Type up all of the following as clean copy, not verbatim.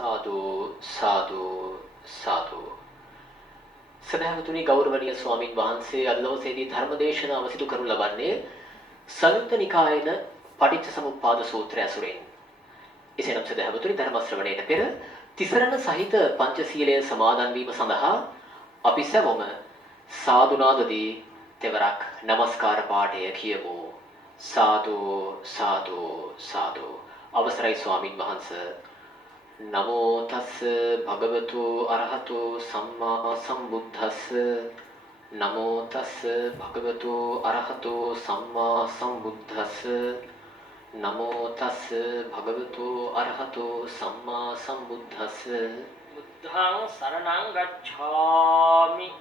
සාදු සාදු සාදු. සදහවතුනි ගෞරවනීය ස්වාමින් වහන්සේ අද දවසේදී ධර්ම දේශනාව සිදු කරනු ලබන්නේ සංයුත්ත නිකායේන පටිච්චසමුප්පාද සූත්‍රය ඇසුරෙන්. එසේනම් සදහවතුනි ධර්ම ශ්‍රවණයට පෙර තිසරණ සහිත පංචශීලය සමාදන් වීම සඳහා අපි සැවොම සාදුනාදදී තෙවරක් নমස්කාර පාඨය කියමු. සාදු සාදු සාදු. අවසරයි ස්වාමින් වහන්සේ. නමෝ තස් භගවතු අරහතු සම්මා සම්බුද්දස්ස. නමෝ තස් භගවතු අරහතු සම්මා සම්බුද්දස්ස. නමෝ තස් භගවතු අරහතු සම්මා සම්බුද්දස්ස. බුද්ධං සරණං ගච්ඡාමි.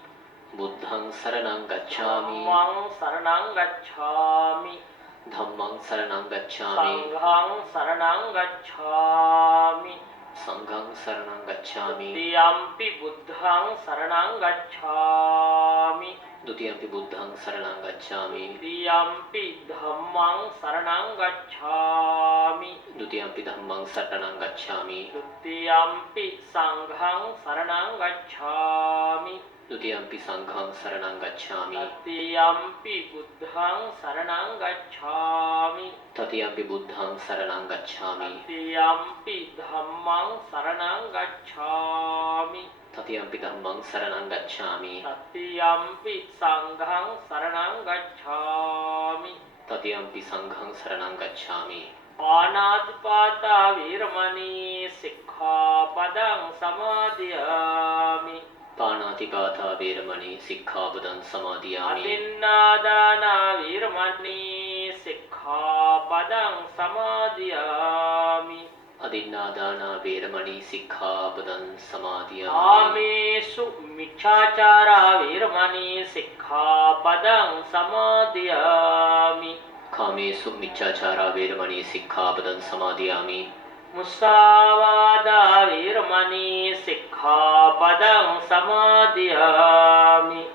බුද්ධං සරණං ගච්ඡාමි. ධම්මං සරණං ගච්ඡාමි. ධම්මං සරණං ගච්ඡාමි. සංඝං සරණං ගච්ඡාමි. සංඝං සරණං ගච්ඡාමි. ဒ ියම්පි බුද්ධං සරණං ගච්ඡාමි. ဒုတိယံ පි බුද්ධං සරණං ගච්ඡාමි. ဒ ියම්පි ධම්මං සරණං ගච්ඡාමි. ဒုတိယံ පි ධම්මං සරණං ගච්ඡාමි. ဒ ියම්පි සංඝං සරණං ගච්ඡාමි. ဒုတိယံ පි සංඝං සරණං ගච්ඡාමි. တတိယံ පි බුද්ධං සරණං ගච්ඡාමි. တတိယံ පි බුද්ධං සරණං ගච්ඡාමි. တတိယံ පි ධම්මං සරණං ගච්ඡාමි. တတိယံ පි ධම්මං සරණං ගච්ඡාමි. တတိယံ පි සංඝං සරණං ගච්ඡාමි. တတိယံ පි සංඝං සරණං ගච්ඡාමි. පාණාතිපාතා වීරමණී සික්ඛාපදං සමාදියාමි. පාණාතිපාතා වේරමණී සික්ඛාපදං සමාදියාමි. අදින්නාදානා වීරමණී සික්ඛාපදං සමාදියාමි. අදින්නාදානා වේරමණී සික්ඛාපදං සමාදියාමි. ආමේසු මිච්ඡාචාරා වීරමණී සික්ඛාපදං සමාදියාමි. කාමේසු මිච්ඡාචාරා වේරමණී සික්ඛාපදං සමාදියාමි. මුසාවාදා වීරමණී සික්ඛාපදං සමාදියාමි.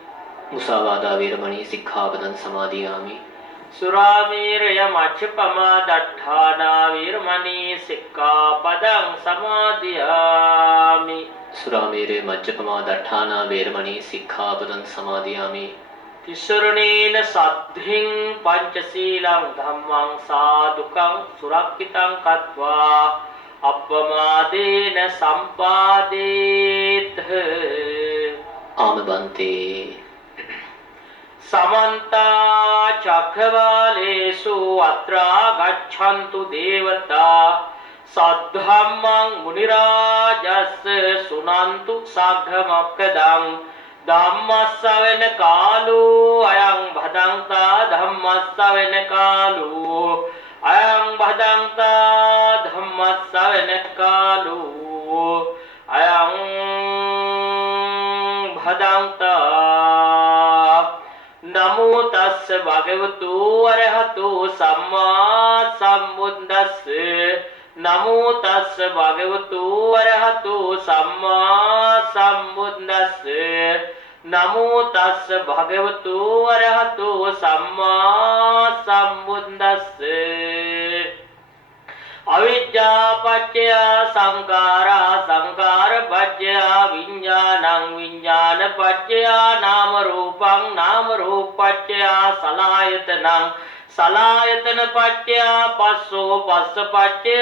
මුසාවාදා වේරමණී සික්ඛාපදං සමාදියාමි. සුරාමේරය මච්ඡපමා දට්ඨානා වීරමණී සික්ඛාපදං සමාදියාමි. සුරාමේරය මජ්ජපමා දට්ඨානා වේරමණී සික්ඛාපදං සමාදියාමි. තිසරණේන සද්ධින් පංචශීලං ධම්මං සාදුකං සුරක්ඛිතං කତ୍වා අප්පමාදේන සම්පාදේත. ආමබන්තේ සමන්ත චක්ඛවාලේසු අත්‍රා ගච්ඡන්තු දේවතා සද්ධම්මං මුනි රාජස්ස සුනන්තු සග්ග මොක්ඛදං ධම්මස්සවෙන කාලෝ අයං භදංතා ධම්මස්සවෙන කාලෝ අයං භදංතා ධම්මස්සවෙන කාලෝ අයං භදංතා. නමෝ තස්ස භගවතු අරහතු සම්මා සම්බුද්දස්ස. නමෝ තස්ස භගවතු අරහතු සම්මා සම්බුද්දස්ස. නමෝ තස්ස භගවතු අරහතු සම්මා සම්බුද්දස්ස. අවිජ්ජා පත්‍ය සංඛාරා සංඛාර පත්‍ය විඥානං විඥාන පත්‍ය නාම රූපං නාම රූප පත්‍ය සලආයතනං සලආයතන පත්‍ය පස්සෝ පස්ස පත්‍ය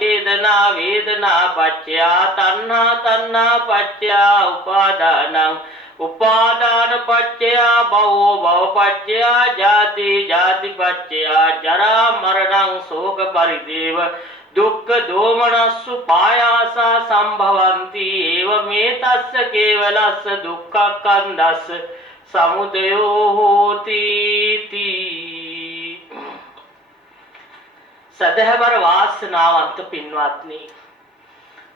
වේදනා වේදනා පත්‍ය තණ්හා තණ්හා පත්‍ය උපාදානං උපාදාන පත්‍ය භවෝ භව පත්‍ය ජාති ජාති පත්‍ය ජරා මරණං ශෝක පරිදේව දුක්ඛ දෝමනස්සු පායාසා සම්භවಂತಿ ඒව මේ තස්ස කේවලස්ස දුක්ඛක්ඛන්දස්ස සමුදයෝ හෝති තී. සදහවර වාසනාවන්ත පින්වත්නි,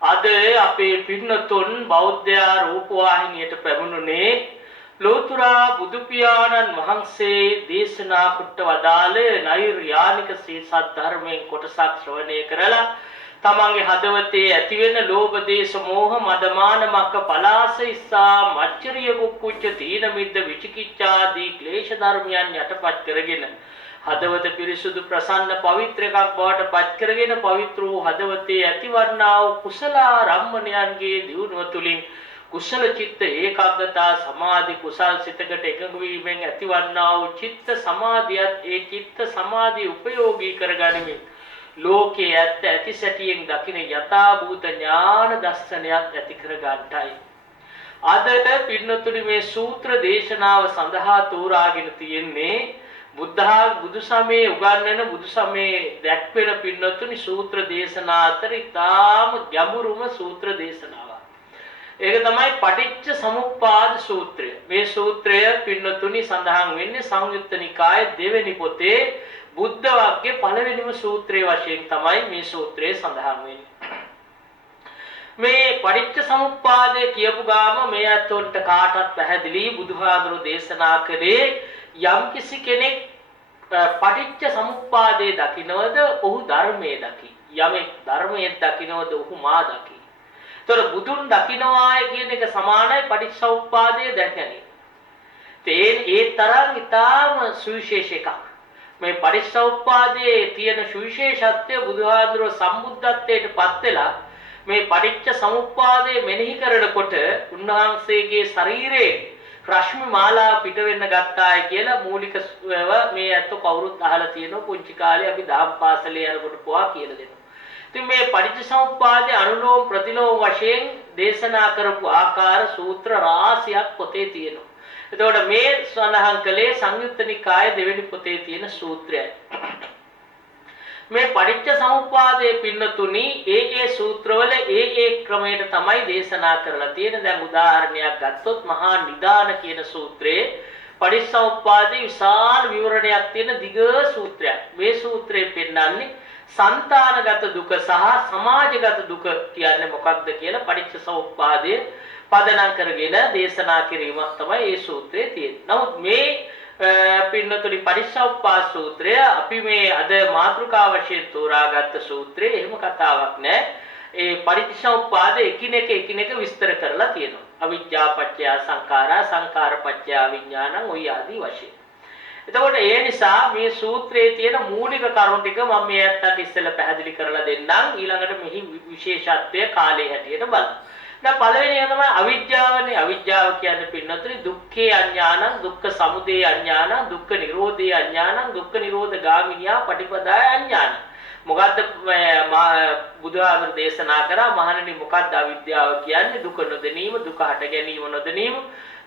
අද අපේ පින්නතුන් බෞද්ධ රූපවාහිනියට පැමුණුනේ ලෝතුරා බුදු පියාණන් වහන්සේ දේශනා කොට වදාළ නෛර්යානික සී සද්ධර්මයෙන් කොටසක් ශ්‍රවණය කරලා තමන්ගේ හදවතේ ඇතිවෙන ලෝභ දේශ මොහ මදමාන මක්ක පලාස ඉස්සා මච්චරිය කුක්කුච්ච තීන මිද්ද විචිකිච්ඡාදී ක්ලේශ ධර්මයන් යටපත් කරගෙන හදවත පිරිසුදු ප්‍රසන්න පවිත්‍ර එකක් බවට පත් කරගෙන පවිත්‍ර වූ හදවතේ ඇතිවන්නා වූ කුසල රම්මණයන්ගේ දියුණුව තුලින් කුසල චිත්ත ඒකාග්‍රතා සමාධි කුසල් සිතකට එකඟ වීමෙන් ඇතිවන්නා වූ චිත්ත සමාධියත් ඒ චිත්ත සමාධිය උපයෝගී කරගනිමින් ලෝකයේ ඇත්ත ඇති සැටියෙන් දකින යථා භූත ඥාන දර්ශනයක් ඇති කර ගන්නටයි අදට පින්නතුනි මේ සූත්‍ර දේශනාව සඳහා තෝරාගෙන තියෙන්නේ බුදු සමයේ උගන්වන බුදු සමයේ දැක්වෙන පින්නතුනි සූත්‍ර දේශනා අතර ඉතාම ගැඹුරුම සූත්‍ර දේශනාවක්. ඒක තමයි පටිච්ච සමුප්පාද සූත්‍රය. මේ සූත්‍රය පින්නතුනි සඳහන් වෙන්නේ සංයුත්ත නිකායේ දෙවෙනි පොතේ බුද්ධ වර්ගයේ පළවෙනිම සූත්‍රයේ වශයෙන් තමයි මේ සූත්‍රය සඳහන් වෙන්නේ. මේ පටිච්ච සමුප්පාදය කියපු ගාම මේ අතොන්ට කාටවත් පැහැදිලි බුදුහාමුදුරු දේශනා කරේ යම් කිසි කෙනෙක් පටිච්ච සමුප්පාදයේ දකින්නවද ඔහු ධර්මයේ දකි. යමෙක් ධර්මයේ දකින්නවද ඔහු මා දකි. ඒතර බුදුන් දකින්නවාය කියන එක සමානයි පටිච්ච සමුප්පාදයේ දැකන්නේ. ඒ තරම් ඊටාම සුවිශේෂ එකක්. මේ පටිච්ච සමුප්පාදයේ තියෙන සුවිශේෂත්වය බුදුහාමුදුරු සම්බුද්ධත්වයට පත් වෙලා මේ පටිච්ච සමුප්පාදයේ මෙනෙහි කරනකොට උන්වහන්සේගේ ශරීරයේ රශ්මි මාලා පිට වෙන්න ගත්තායි කියලා මූලික මේ අත කවුරුත් අහලා තියෙනවා පුංචි කාලේ අපි දහම් පාසලේ යනකොට පොවා කියලා දෙනවා. ඉතින් මේ පටිච්ච සමුප්පාදයේ අනුලෝම ප්‍රතිලෝම වශයෙන් දේශනා කරපු ආකාර සූත්‍ර රාශියක් පොතේ තියෙනවා. එතකොට මේ සඳහන් කළේ සංයුත්ත නිකායේ දෙවෙනි පොතේ තියෙන සූත්‍රයයි. මේ පටිච්ච සමුප්පාදයේ පින්නතුනි ඒ සූත්‍රවල ඒ ක්‍රමයට තමයි දේශනා කරලා තියෙන්නේ. දැන් උදාහරණයක් ගත්තොත් මහා නිදාන කියන සූත්‍රයේ පටිච්ච සමුප්පාදයේ විශාල විවරණයක් තියෙන දිග සූත්‍රයක්. මේ සූත්‍රයේ පෙන්නන්නේ సంతానගත දුක සහ සමාජගත දුක කියන්නේ මොකක්ද කියලා පටිච්ච සමුප්පාදයේ පදනම් කරගෙන දේශනා කිරීමක් තමයි මේ සූත්‍රයේ තියෙන්නේ. නමුත් මේ පින්නතුනි පරිසම්පාද සූත්‍රය අපි මේ අද මාතෘකා වශයෙන් තෝරාගත්ත සූත්‍රයේ එහෙම කතාවක් නෑ. ඒ පරිසම්පාද එකිනෙක විස්තර කරලා තියෙනවා. අවිජ්ජා පත්‍ය සංඛාරා සංඛාර පත්‍ය විඥානං ඔය ආදී වශයෙන්. එතකොට ඒ නිසා මේ සූත්‍රයේ තියෙන මූලික කරුණු ටික මම මේ අත්තට ඉස්සෙල්ලා පැහැදිලි කරලා දෙන්නම්. ඊළඟට මෙහි විශේෂත්වය කාලේ හැටියට බලමු. දැන් පළවෙනි එක තමයි අවිජ්ජාවනේ. අවිජ්ජාව කියන්නේ පින්නතුනි දුක්ඛේ අඥානං දුක්ඛ සමුදය අඥානං දුක්ඛ නිරෝධේ අඥානං දුක්ඛ නිරෝධ ගාමිනියා පටිපදාය අඥානං. මොකද්ද බුදුහාමුදුරු දේශනා කරා මහණෙනි මොකද්ද අවිද්‍යාව කියන්නේ? දුක නොදැනීම, දුක හට ගැනීම නොදැනීම,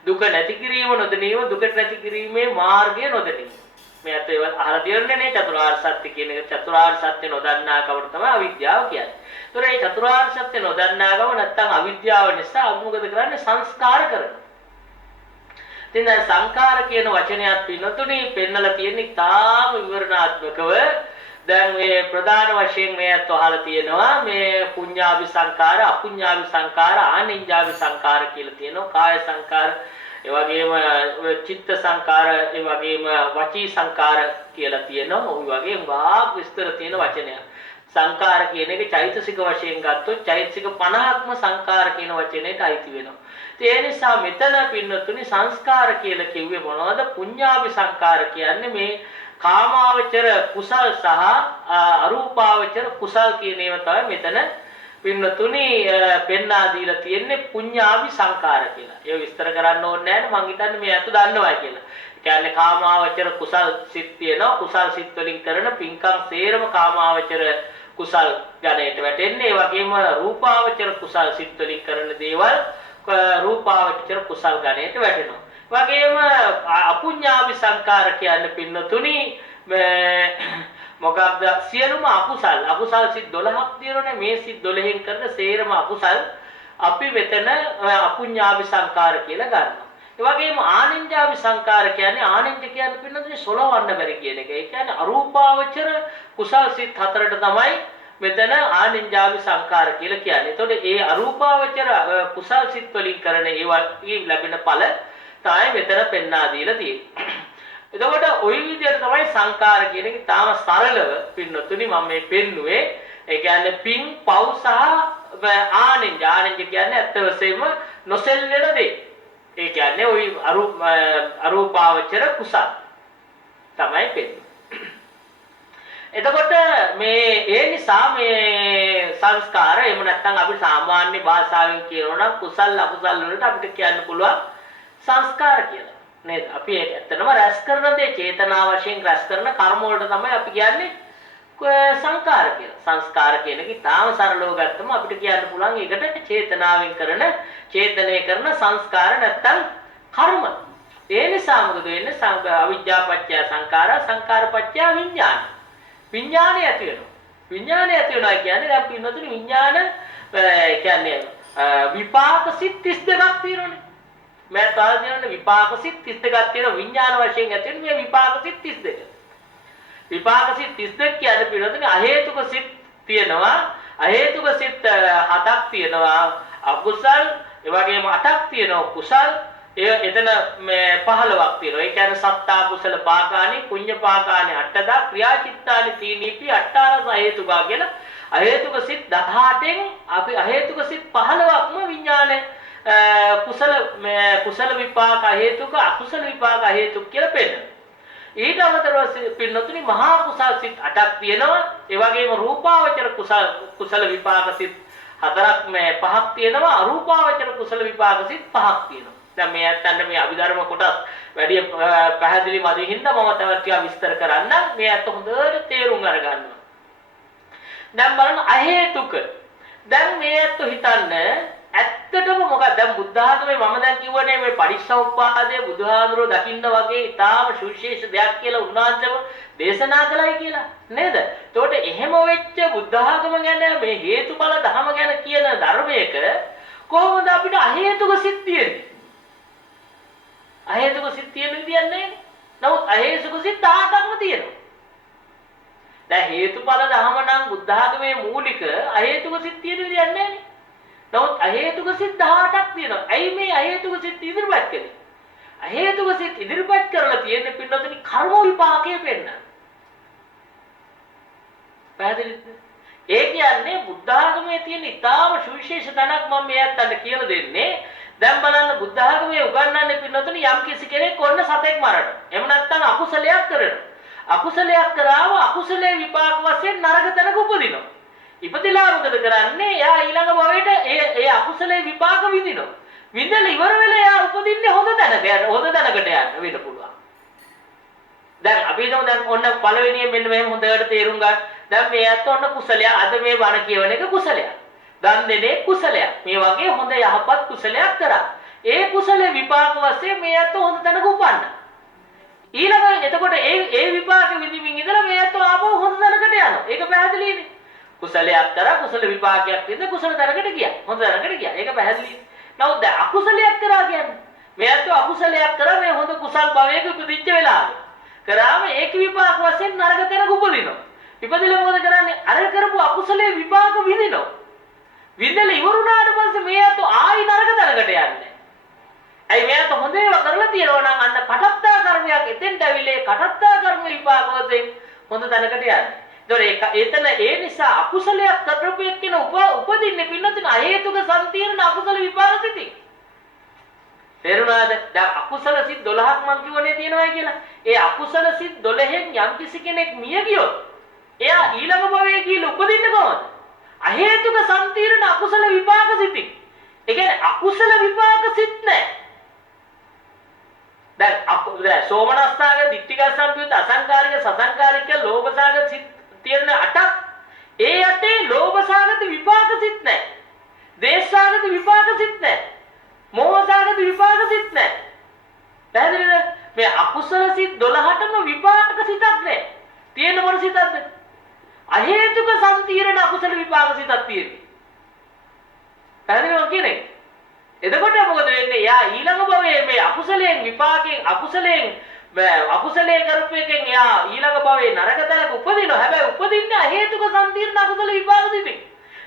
දුක නැති කිරීම නොදැනීම, දුක නැති කිරීමේ මාර්ගය නොදැනීම. මේ අත ඒවා අහලා තියෙන්නේ නේ චතුරාර්ය සත්‍ය කියන එක. චතුරාර්ය සත්‍ය නොදන්නා කවට තමයි අවිද්‍යාව කියන්නේ. ඒතර මේ චතුරාර්ය සත්‍ය නොදන්නා කම නැත්තම් අවිද්‍යාව නිසා අපි මොකද කරන්නේ? සංස්කාර කරනවා. ඉතින් දැන් සංඛාර කියන වචනයත් පින්නතුනේ පෙන්නලා තියෙන්නේ තාම විවරණාත්මකව. දැන් මේ ප්‍රධාන වශයෙන් මේ අත අහලා තියෙනවා මේ පුඤ්ඤාභි සංඛාර, අපුඤ්ඤාභි සංඛාර, ආනිඤ්ඤාභි සංඛාර කියලා තියෙනවා. කාය සංඛාර ඒ වගේම චිත්ත සංකාර ඒ වගේම වචී සංකාර කියලා තියෙනවා. ওই වගේ වාග් විස්තර තියෙන වචනයක්. සංකාර කියන එක චෛතසික වශයෙන් ගත්තොත් චෛතසික 50ක්ම සංකාර කියන වචනයට අයිති වෙනවා. ඒ නිසා මෙතන පින්නතුනි සංස්කාර කියලා කිව්වේ මොනවද? පුඤ්ඤාභි සංකාර කියන්නේ මේ කාමාවචර කුසල් සහ අරූපාවචර කුසල් කියන ඒවා තමයි මෙතන පින්නතුනි පෙන්වා දීලා තියෙන්නේ පුඤ්ඤාභි සංකාර කියලා. ඒක විස්තර කරන්න ඕනේ නැහැ. මං හිතන්නේ මේ අත දන්නවා කියලා. ඒ කියන්නේ කාමාවචර කුසල් සිත් තියෙනවා. කුසල් සිත් වලින් කරන පින්කම් සේරම කාමාවචර කුසල් ගණයට වැටෙන්නේ. ඒ වගේම රූපාවචර කුසල් සිත් වලින් කරන දේවල් රූපාවචර කුසල් ගණයට වැටෙනවා. වගේම අපුඤ්ඤාභි සංකාර කියන්නේ පින්නතුනි මොකක්ද සියලුම අකුසල් සිත් 12ක් තියෙනනේ. මේ සිත් 12න් කරන සේරම අකුසල් අපි මෙතන අපුඤ්ඤාභි සංකාර කියලා ගන්නවා. ඒ වගේම ආනිඤ්ඤාභි සංකාර කියන්නේ ආනිඤ්ඤ කියන්නේ පින්නතුනි සොලවන්න බැරි කියන එක. ඒ කියන්නේ අරූපාවචර කුසල් සිත් 4ට තමයි මෙතන ආනිඤ්ඤාභි සංකාර කියලා කියන්නේ. එතකොට ඒ අරූපාවචර කුසල් සිත් වලින් කරන ඒවා ලැබෙන ඵල තමයි මෙතන පෙන්වා දීලා තියෙන්නේ. එතකොට ওই විදිහට තමයි සංකාර කියන එක තාම සරලව පින්නතුනි මම මේ පෙන්නුවේ. ඒ කියන්නේ පින් පව් සහ ආනිඤ්ඤ කියන්නේ ඇත්ත වශයෙන්ම නොසෙල්වෙන දේ. ඒ කියන්නේ ওই අරූපාවචර කුසල් තමයි පෙන්වන්නේ. එතකොට මේ ඒ නිසා මේ සංස්කාර එහෙම නැත්නම් අපි සාමාන්‍ය භාෂාවෙන් කියනවා නම් කුසල් අකුසල් වලට අපිට කියන්න පුළුවන් සංස්කාර කියලා. නේද? අපි ඒක ඇත්තටම රැස් කරන දේ චේතනා වශයෙන් රැස් කරන කර්ම වලට තමයි අපි කියන්නේ සංස්කාර කියලා. සංස්කාර කියන එක තාම සරලව ගත්තම අපිට කියන්න පුළුවන් ඒකට චේතනාවෙන් කරන චේතනය කරන සංස්කාර නැත්නම් කර්ම. ඒ නිසා මොකද වෙන්නේ? අවිජ්ජා පත්‍ය සංඛාරා සංඛාර පත්‍ය විඥාන. විඥානය ඇති වෙනවා. විඥානය ඇති වෙනවා කියන්නේ දැන් පින්නතුනි විඥාන කියන්නේ විපාක සිත් 32ක් තියෙනවානේ. මම තාදිනන විපාක සිත් 32ක් තියෙන විඥාන වශයෙන් ඇති වෙන මේ විපාක සිත් 32. විපාක සිත් 32 කියන්නේ පින්නතුනි අහේතුක සිත් තියෙනවා. අහේතුක සිත් 7ක් තියෙනවා. අකුසල් ඒ වගේම 8ක් තියෙනවා කුසල්. එතන මේ 15ක් තියෙනවා. ඒ කියන්නේ සත්තා කුසල පාකානි පුඤ්ඤ පාකානි අට්ඨදා ක්‍රියාචිත්තානි තීනීපි අට්ඨාරස හේතුකා කියලා අහේතුක සිත් 18න් අපි අහේතුක සිත් 15ක්ම විඥානේ කුසල විපාක හේතුක අකුසල විපාක හේතුක කියලා පෙන්නනවා. ඊට අමතරව පින්නතුනි මහා කුසල් සිත් 8ක් තියෙනවා. ඒ වගේම රූපාවචර කුසල විපාක සිත් 5ක් තියෙනවා. අරූපාවචර කුසල විපාක සිත් 5ක් තියෙනවා. දැන් මේ ඇත්තන්ට මේ අභිධර්ම කොටස් වැඩි පැහැදිලි මදි හින්දා මම තවත් ටිකක් විස්තර කරන්න. මේ ඇත්ත හොඳට තේරුම් අරගන්න. දැන් බලන්න අහේතුක. දැන් මේ ඇත්ත හිතන්න ඇත්තටම මොකක්ද දැන් බුද්ධ ආගමේ මම දැන් කිව්වනේ මේ පරිසම්පාදයේ බුදුහාඳුරෝ දකින්න වගේ ඊටාම සුවිශේෂ දෙයක් කියලා උන්වහන්සේම දේශනා කළයි කියලා නේද? එතකොට එහෙම වෙච්ච බුද්ධ ආගම ගැන මේ හේතුඵල ධම ගැන කියන ධර්මයක කොහොමද අපිට අහේතුක සිත් තියෙන්නේ? අහේතුක සිත් තියෙන විදියක් නැහැ. නමුත් අහේතුක සිත් 18ක්ම තියෙනවා. දැන් හේතුඵල ධම නම් බුද්ධ ආගමේ මූලික අහේතුක සිත් තියෙන විදියක් නැහැ. නමුත් අහේතුක සිත් 18ක් තියෙනවා. ඇයි මේ අහේතුක සිත් ඉදිරිපත් කළේ? අහේතුක සිත් ඉදිරිපත් කරලා තියෙන්නේ පින්නතුනි කර්ම විපාකයේ පෙන්න. පැහැදිලිද? ඒ කියන්නේ බුද්ධ ආගමේ තියෙන ඊටාම සුවිශේෂ තැනක් මම මේ අත්තන්ට කියලා දෙන්නේ. දැන් බලන්න බුද්ධ ආගමේ උගන්වන්නේ පින්නතුනි යම් කිසි කෙනෙක් ඔන්න සතෙක් මරනවා. එහෙම නැත්නම් අකුසලයක් කරනවා. අකුසලයක් කරාම අකුසලයේ විපාක වශයෙන් නරක තැනක උපදිනවා. ඉපදිලා මොකද කරන්නේ? එයා ඊළඟ භවයට ඒ අකුසලයේ විපාක විඳිනවා. විඳලා ඉවර වෙලා එයා උපදින්නේ හොඳ තැනක. හොඳ තැනකට යන්න වෙන්න පුළුවන්. දැන් අපි හිතමු දැන් ඔන්න පළවෙනියෙන් මෙන්න මෙහෙම හොඳට තේරුම් ගන්න. දැන් මේ අත ඔන්න කුසලයක්. අද මේ බණ කියවන එක කුසලයක්. දන් දෙන්නේ කුසලයක්. මේ වගේ හොඳ යහපත් කුසලයක් කරා. ඒ කුසලයේ විපාක වශයෙන් මේ අත හොඳ තැනක උපන්න. ඊළඟ එතකොට ඒ විපාක විඳින්මින් ඉඳලා මේ අත ආපහු හොඳ තැනකට යනවා. ඒක පැහැදිලිනේ. කුසලයක් කරා කුසල විපාකයක් විඳ කුසල තරකට ගියා. හොඳ තරකට ගියා. ඒක පැහැදිලි. නමුත් දැන් අකුසලයක් කරා කියන්නේ මෙයාට අකුසලයක් කරා මේ හොඳ කුසල් භවයක උපදිච්ච වෙලාවේ. කරාම ඒක විපාක වශයෙන් නරක තැනක උපදිනවා. ඉපදිලා මොකද කරන්නේ? අර කරපු අකුසලයේ විපාක විඳිනවා. විඳලා ඉවරුණාට පස්සේ මෙයාට ආයි නරක තැනකට යන්නේ. ඇයි මෙයාට හොඳ ඒවා කරලා තියෙනවා නම් අන්න කටත්තා කර්මයක් එතෙන්ට ඇවිල්ලා කටත්තා කර්ම විපාක වශයෙන් හොඳ තැනකට යන්නේ. එතන ඒ නිසා අකුසලයක් කරපු එක්කෙන උපදින්නේ පින්නතුන අහේතුක සම්තිරණ අකුසල විපාක සිතින්. තේරුණාද? දැන් අකුසල සිත් 12ක් මම කිව්වනේ තියෙනවා කියලා. ඒ අකුසල සිත් 12න් යම් කිසි කෙනෙක් මිය ගියොත් එයා ඊළඟ භවයේ ගිහලා උපදින්නේ කොහොමද? අහේතුක සම්තිරණ අකුසල විපාක සිතින්. ඒ කියන්නේ අකුසල විපාක සිත් නැහැ. දැන් සෝමනස්සාගේ ditthික සම්පයුත් අසංකාරික සසංකාරික ලෝභසාගත සිත් තියෙන 8ක්. ඒ 8 ලෝභසාගත විපාක සිත් නැහැ. දේශසාගත විපාක සිත් නැහැ. මෝහසාගත විපාක සිත් නැහැ. පැහැදිලිද? මේ අකුසල සිත් 12ටම විපාක සිතක් නැහැ. තියෙන මොන සිතක්ද? අහේතුක සම්තිරණ අකුසල විපාක සිතක් තියෙන්නේ. පැහැදිලිද කියන්නේ? එතකොට මොකද වෙන්නේ? යා ඊළඟ භවයේ මේ අකුසලයෙන් විපාකයෙන් අකුසලයේ කරපු එකෙන් යා ඊළඟ භවයේ නරක තැනක උපදිනවා. හැබැයි උපදින්නේ අහේතුක සම්තිරණ අකුසල විපාක සිතින්.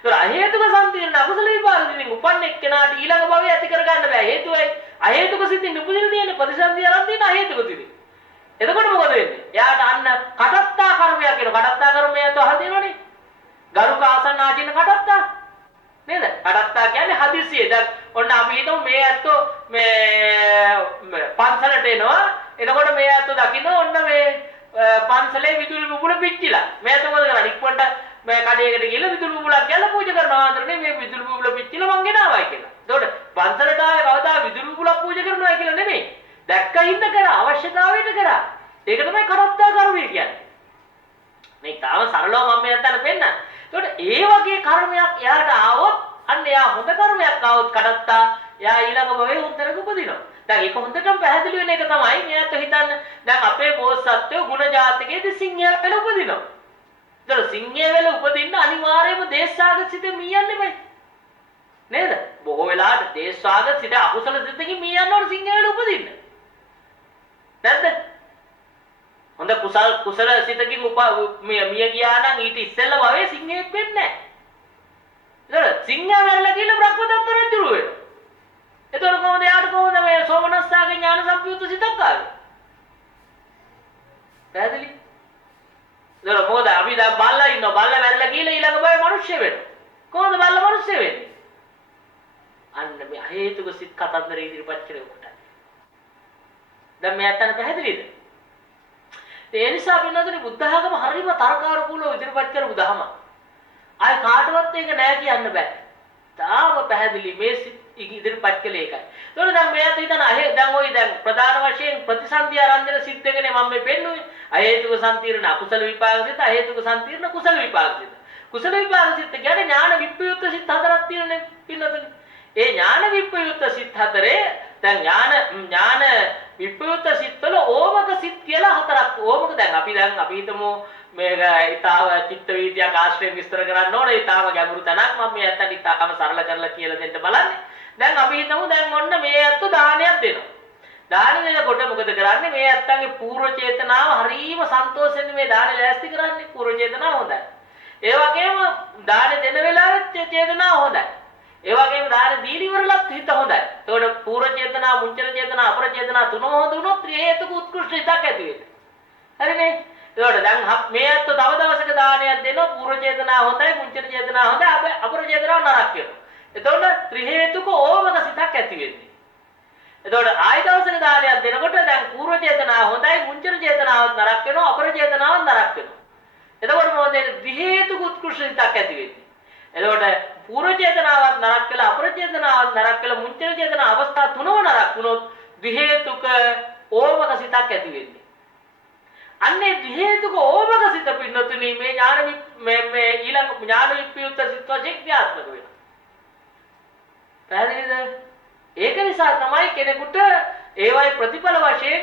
ඒතර අහේතුක සම්තිරණ අකුසල විපාක සිතින් උපන්න එක්කෙනාට ඊළඟ භවය ඇති කර ගන්න බෑ. හේතුවයි අහේතුක සිතින් උපදින තියෙන ප්‍රතිසන්දිය අරන් තියෙන අහේතුක සිතින්. එතකොට මොකද වෙන්නේ? එයාට අන්න කටත්තා කර්මයක් කියන කටත්තා කර්මයට අහලා තියෙනවනේ. ගරුක ආසන්න ආචින කටත්තා නේද? කටත්තා කියන්නේ හදිසියෙ. දැන් ඔන්න අපි හිතමු මේ ඇත්තෝ මේ පන්සලට එනවා. එනකොට මේ ඇත්තෝ දකින්න ඔන්න මේ පන්සලේ විදුලි බුබුල පිච්චිලා. මේ එතකොට කරන්නේ ඉක්මනට මේ කඩේකට ගිහලා විදුලි බුබුලක් ගැල පූජා කරනවා අතරනේ මේ විදුලි බුබුල පිච්චිලා මං ගෙනාවයි කියලා. එතකොට පන්සලට ආයේ කවදා විදුලි බුබුලක් පූජා කරනවා කියලා නෙමෙයි. දැක්කින්ද කරා අවශ්‍යතාවයට කරා. ඒක තමයි කඩත්තා කර්මය කියන්නේ. මේ තාම සරලව මම මේ නැත්තන පෙන්නන්න. එතකොට ඒ වගේ කර්මයක් එයාට ආවොත් අන්න එයා හොඳ කර්මයක් ආවොත් කඩත්තා එයා ඊළඟ භවයේ උන්තරක උපදිනවා. දැන් ඒක හොඳටම පැහැදිලි වෙන එක තමයි මෙයාට හිතන්න දැන් අපේ බෝසත්ත්වෝ ගුණ ජාතකයේදී සිංහයා වෙලා උපදිනවා. ඒතර සිංහයා වෙලා උපදින්න අනිවාර්යයෙන්ම දේශාගත සිත මීයන්නේ බෑ. නේද? බොහෝ වෙලාවට දේශාගත සිත අකුසල සිතකින් මීයන්න ඕන සිංහයා වෙලා උපදින්න. නැද්ද? හොඳ කුසල සිතකින් මිය ගියා නම් ඊට ඉස්සෙල්ලා භවයේ සිංහෙක් වෙන්නේ නැහැ. ඒතර සිංහයා වෙලා කියලා බ්‍රහ්මදත්ත රජුරු වෙනවා. එතකොට කොහොමද යාට කොහොමද මේ සෝමනස්සාගේ ඥාන සම්ප්‍රයුක්ත සිතක් ආවේ? පැහැදිලි? ඒතකොට මොකද අපි දැන් බල්ලා ඉන්නවා. බල්ලා වැරලා ගිහලා ඊළඟ බය මිනිස්සු වෙනවා. කොහොමද බල්ලා මිනිස්සු වෙන්නේ? අන්න මේ හේතුක සිත් කතන්දර ඉදිරිපත් කරේ උකට. දැන් මේ අතන පැහැදිලිද? ඒ නිසා වෙනදනේ බුද්ධ ආගම හරිම තර්කානුකූලව ඉදිරිපත් කරපු දහම. ආය කාටවත් ඒක නෑ කියන්න බෑ. තාම පැහැදිලි මේ ඉදිරිපත් කළේ ඒකයි. ඒතකොට දැන් මෙයාට හිතන දැන් ওই දැන් ප්‍රධාන වශයෙන් ප්‍රතිසන්දිය ආරම්භන සිත් දෙකනේ මම මේ පෙන්නුවේ. අහේතුක සම්තිර්ණ අකුසල විපාක සිත, අහේතුක සම්තිර්ණ කුසල විපාක සිත. කුසල විපාක සිත කියන්නේ ඥාන විප්‍රයුක්ත සිත් හතරක් තියෙනනේ පින්නතුනේ. ඒ ඥාන විප්‍රයුක්ත සිත් හතරේ දැන් ඥාන විප්‍රයුක්ත සිත්වල ඕමක සිත් කියලා හතරක්. ඕමක දැන් අපි හිතමු මේක ඊතාව චිත්ත වීදියක් ආශ්‍රය විස්තර කරන්න ඕනේ. ඊතාව ගැඹුරු තැනක් මම මේ අතට ඊතාවම සරල කරලා කියලා දෙන්න බලන්නේ. දැන් අපි හිතමු දැන් ඔන්න මේ අත්තු දානයක් දෙනවා. දාන දෙනකොට මොකද කරන්නේ? මේ අත්තන්ගේ පූර්ව චේතනාව හරීම සන්තෝෂෙන් මේ දාන ලෑස්ති කරන්නේ. පූර්ව චේතනාව හොඳයි. ඒ වගේම දාන දෙන වෙලාවෙත් චේතනාව හොඳයි. ඒ වගේම දාන දීලි වලත් හිත හොඳයි. ඒතකොට පූර්ව චේතනා, මුංචන චේතනා, අපර චේතනා තුනම හොඳ වුණොත් ත්‍රි හේතුක උත්කෘෂ්ඨ හිතක් ඇති වෙනවා. හරිනේ? ඒතකොට දැන් මේ අත්ත තව දවසක දානයක් දෙනවා. පූර්ව චේතනා හොඳයි, මුංචන චේතනා හොඳයි, අපර චේතනාව නරක වෙනවා. එතකොට ත්‍රි හේතුක ඕමක සිතක් ඇති වෙන්නේ. එතකොට ආය දවසක දානයක් දෙනකොට දැන් පූර්ව චේතනාව හොඳයි, මුංචන චේතනාවත් නරක වෙනවා, අපර චේතනාවත් නරක වෙනවා. එතකොට මොකද ත්‍රි හේතුක උත්කෘෂ්ඨ සිතක් ඇති වෙන්නේ. එතකොට පූර්ව චේතනාවත් නරක වෙලා අපර චේතනාවත් නරක වෙලා මුංචන චේතනා අවස්ථා තුනම නරක වුණොත් ද්වි හේතුක ඕමක සිතක් ඇති වෙන්නේ. අන්නේ ද්වි හේතුක ඕමක සිත පින්නතුනි මේ මේ ඊළඟ ඥාන විප්‍රයුක්ත සිත් වශයෙන් ක්‍රියාත්මක වෙනවා. පැහැදිලිද? ඒක නිසා තමයි කෙනෙකුට ඒවයි ප්‍රතිඵල වශයෙන්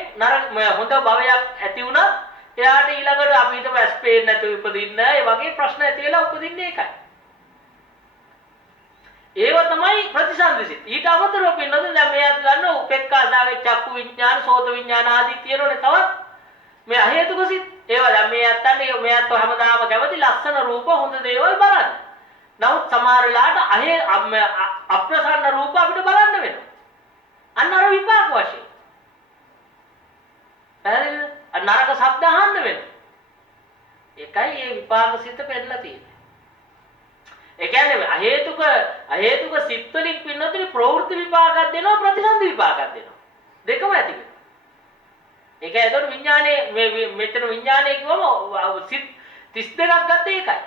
හොඳ භවයක් ඇති වුණත් එයාට ඊළඟට අපි හිතමු ඇස් පේන්නේ නැතුව උපදින්න ඒ වගේ ප්‍රශ්න ඇති වෙලා උපදින්නේ ඒකයි. ඒව තමයි ප්‍රතිසන්දිසිත. ඊට අමතරව පින්නොත් දැන් මේ අත ගන්න උපේක්ඛාසාවේ චක්කු විඥාන, සෝත විඥාන ආදී තියෙනෝනේ තවත් මේ අහේතුක සිත්. ඒවා දැන් මේ අතන්නේ මේ අත හැමදාම කැමති ලස්සන රූප හොඳ දේවල් බලන්න. නමුත් සමහර වෙලාවට අප්‍රසන්න රූප අපිට බලන්න වෙනවා. අන්න අර විපාක වශයෙන්. පැහැදිලිද? නරක ශබ්ද අහන්න වෙනවා. ඒකයි මේ විපාක සිත පෙන්නලා තියෙන්නේ. ඒ කියන්නේ අහේතුක සිත් වලින් පින්නතුනි ප්‍රවෘත්ති විපාකයක් දෙනවා, ප්‍රතිසන්දි විපාකයක් දෙනවා. දෙකම ඇති වෙනවා. ඒක ඇදොට විඥානයේ මෙතන විඥානයේ කිව්වම සිත් 32ක් ගත්තේ ඒකයි.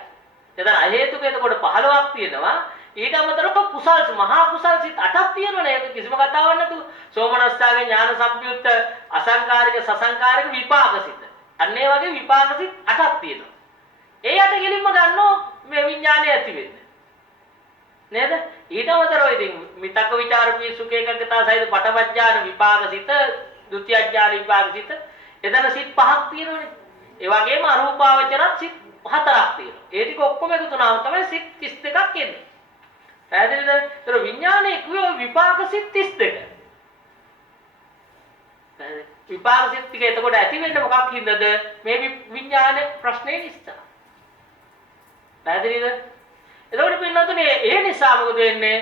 එතන අහේතුක එතකොට 15ක් තියෙනවා. ඊට අමතරව කුසල් මහා කුසල් සිත් 8ක් තියෙනවනේ. ඒක කිසිම කතාවක් නැතුව සෝමනස්සාගේ ඥාන සම්ප්‍රයුක්ත අසංකාරික සසංකාරික විපාක සිත්. අන්න ඒ වගේ විපාක සිත් 8ක් තියෙනවා. ඒ 8 ගෙලින්ම ගන්නෝ මේ විඥානය ඇති වෙන්නේ. නේද? ඊට අමතරව ඉතින් මිතක විචාර පිසුක එකකතා සහිත පටවඥාන විපාක සිත, ဒုတိ ඥාන විපාක සිත. එතන සිත් 5ක් තියෙනවනේ. ඒ වගේම අරූපාවචරත් සිත් 4ක් තියෙනවා. ඒ ටික ඔක්කොම එකතු වුණාම තමයි සිත් 32ක් එන්නේ. පැහැදිලිද? ඒතර විඥානයේ කිව්ව විපාක සිත් 32. විපාක සිත් ටික එතකොට ඇති වෙන්නේ මොකක් හින්දාද? මේ විඥාන ප්‍රශ්නේ නිසා. පැහැදිලිද? එතකොට පින්නතුනේ ඒ නිසා මොකද වෙන්නේ?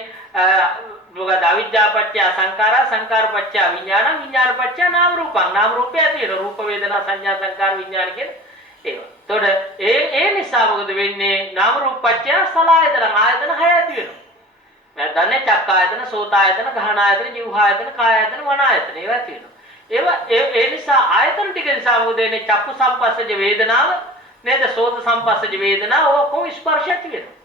මොකද අවිද්‍යාපච්චය සංඛාරා, සංඛාරපච්චය විඥාන, විඥානපච්චය නාම රූපං. නාම රූපය තියෙන රූප වේදනා සංඥා සංකාර විඥාන කියන ඒවා. එතකොට ඒ නිසා මොකද වෙන්නේ? නාම රූපපච්චය සලආයතන ආයතන 6 ඇති වෙනවා. මම දන්නේ චක්කායතන, සෝතායතන, ගහනායතන, જીවහායතන, කායායතන, මනායතන ඒවා තියෙනවා. ඒ නිසා ආයතන ටික නිසා මොකද වෙන්නේ? චක්කු සම්පස්සජ වේදනාව නේද? සෝත සම්පස්සජ වේදනාව ඔක්කොම ස්පර්ශයක් වෙනවා.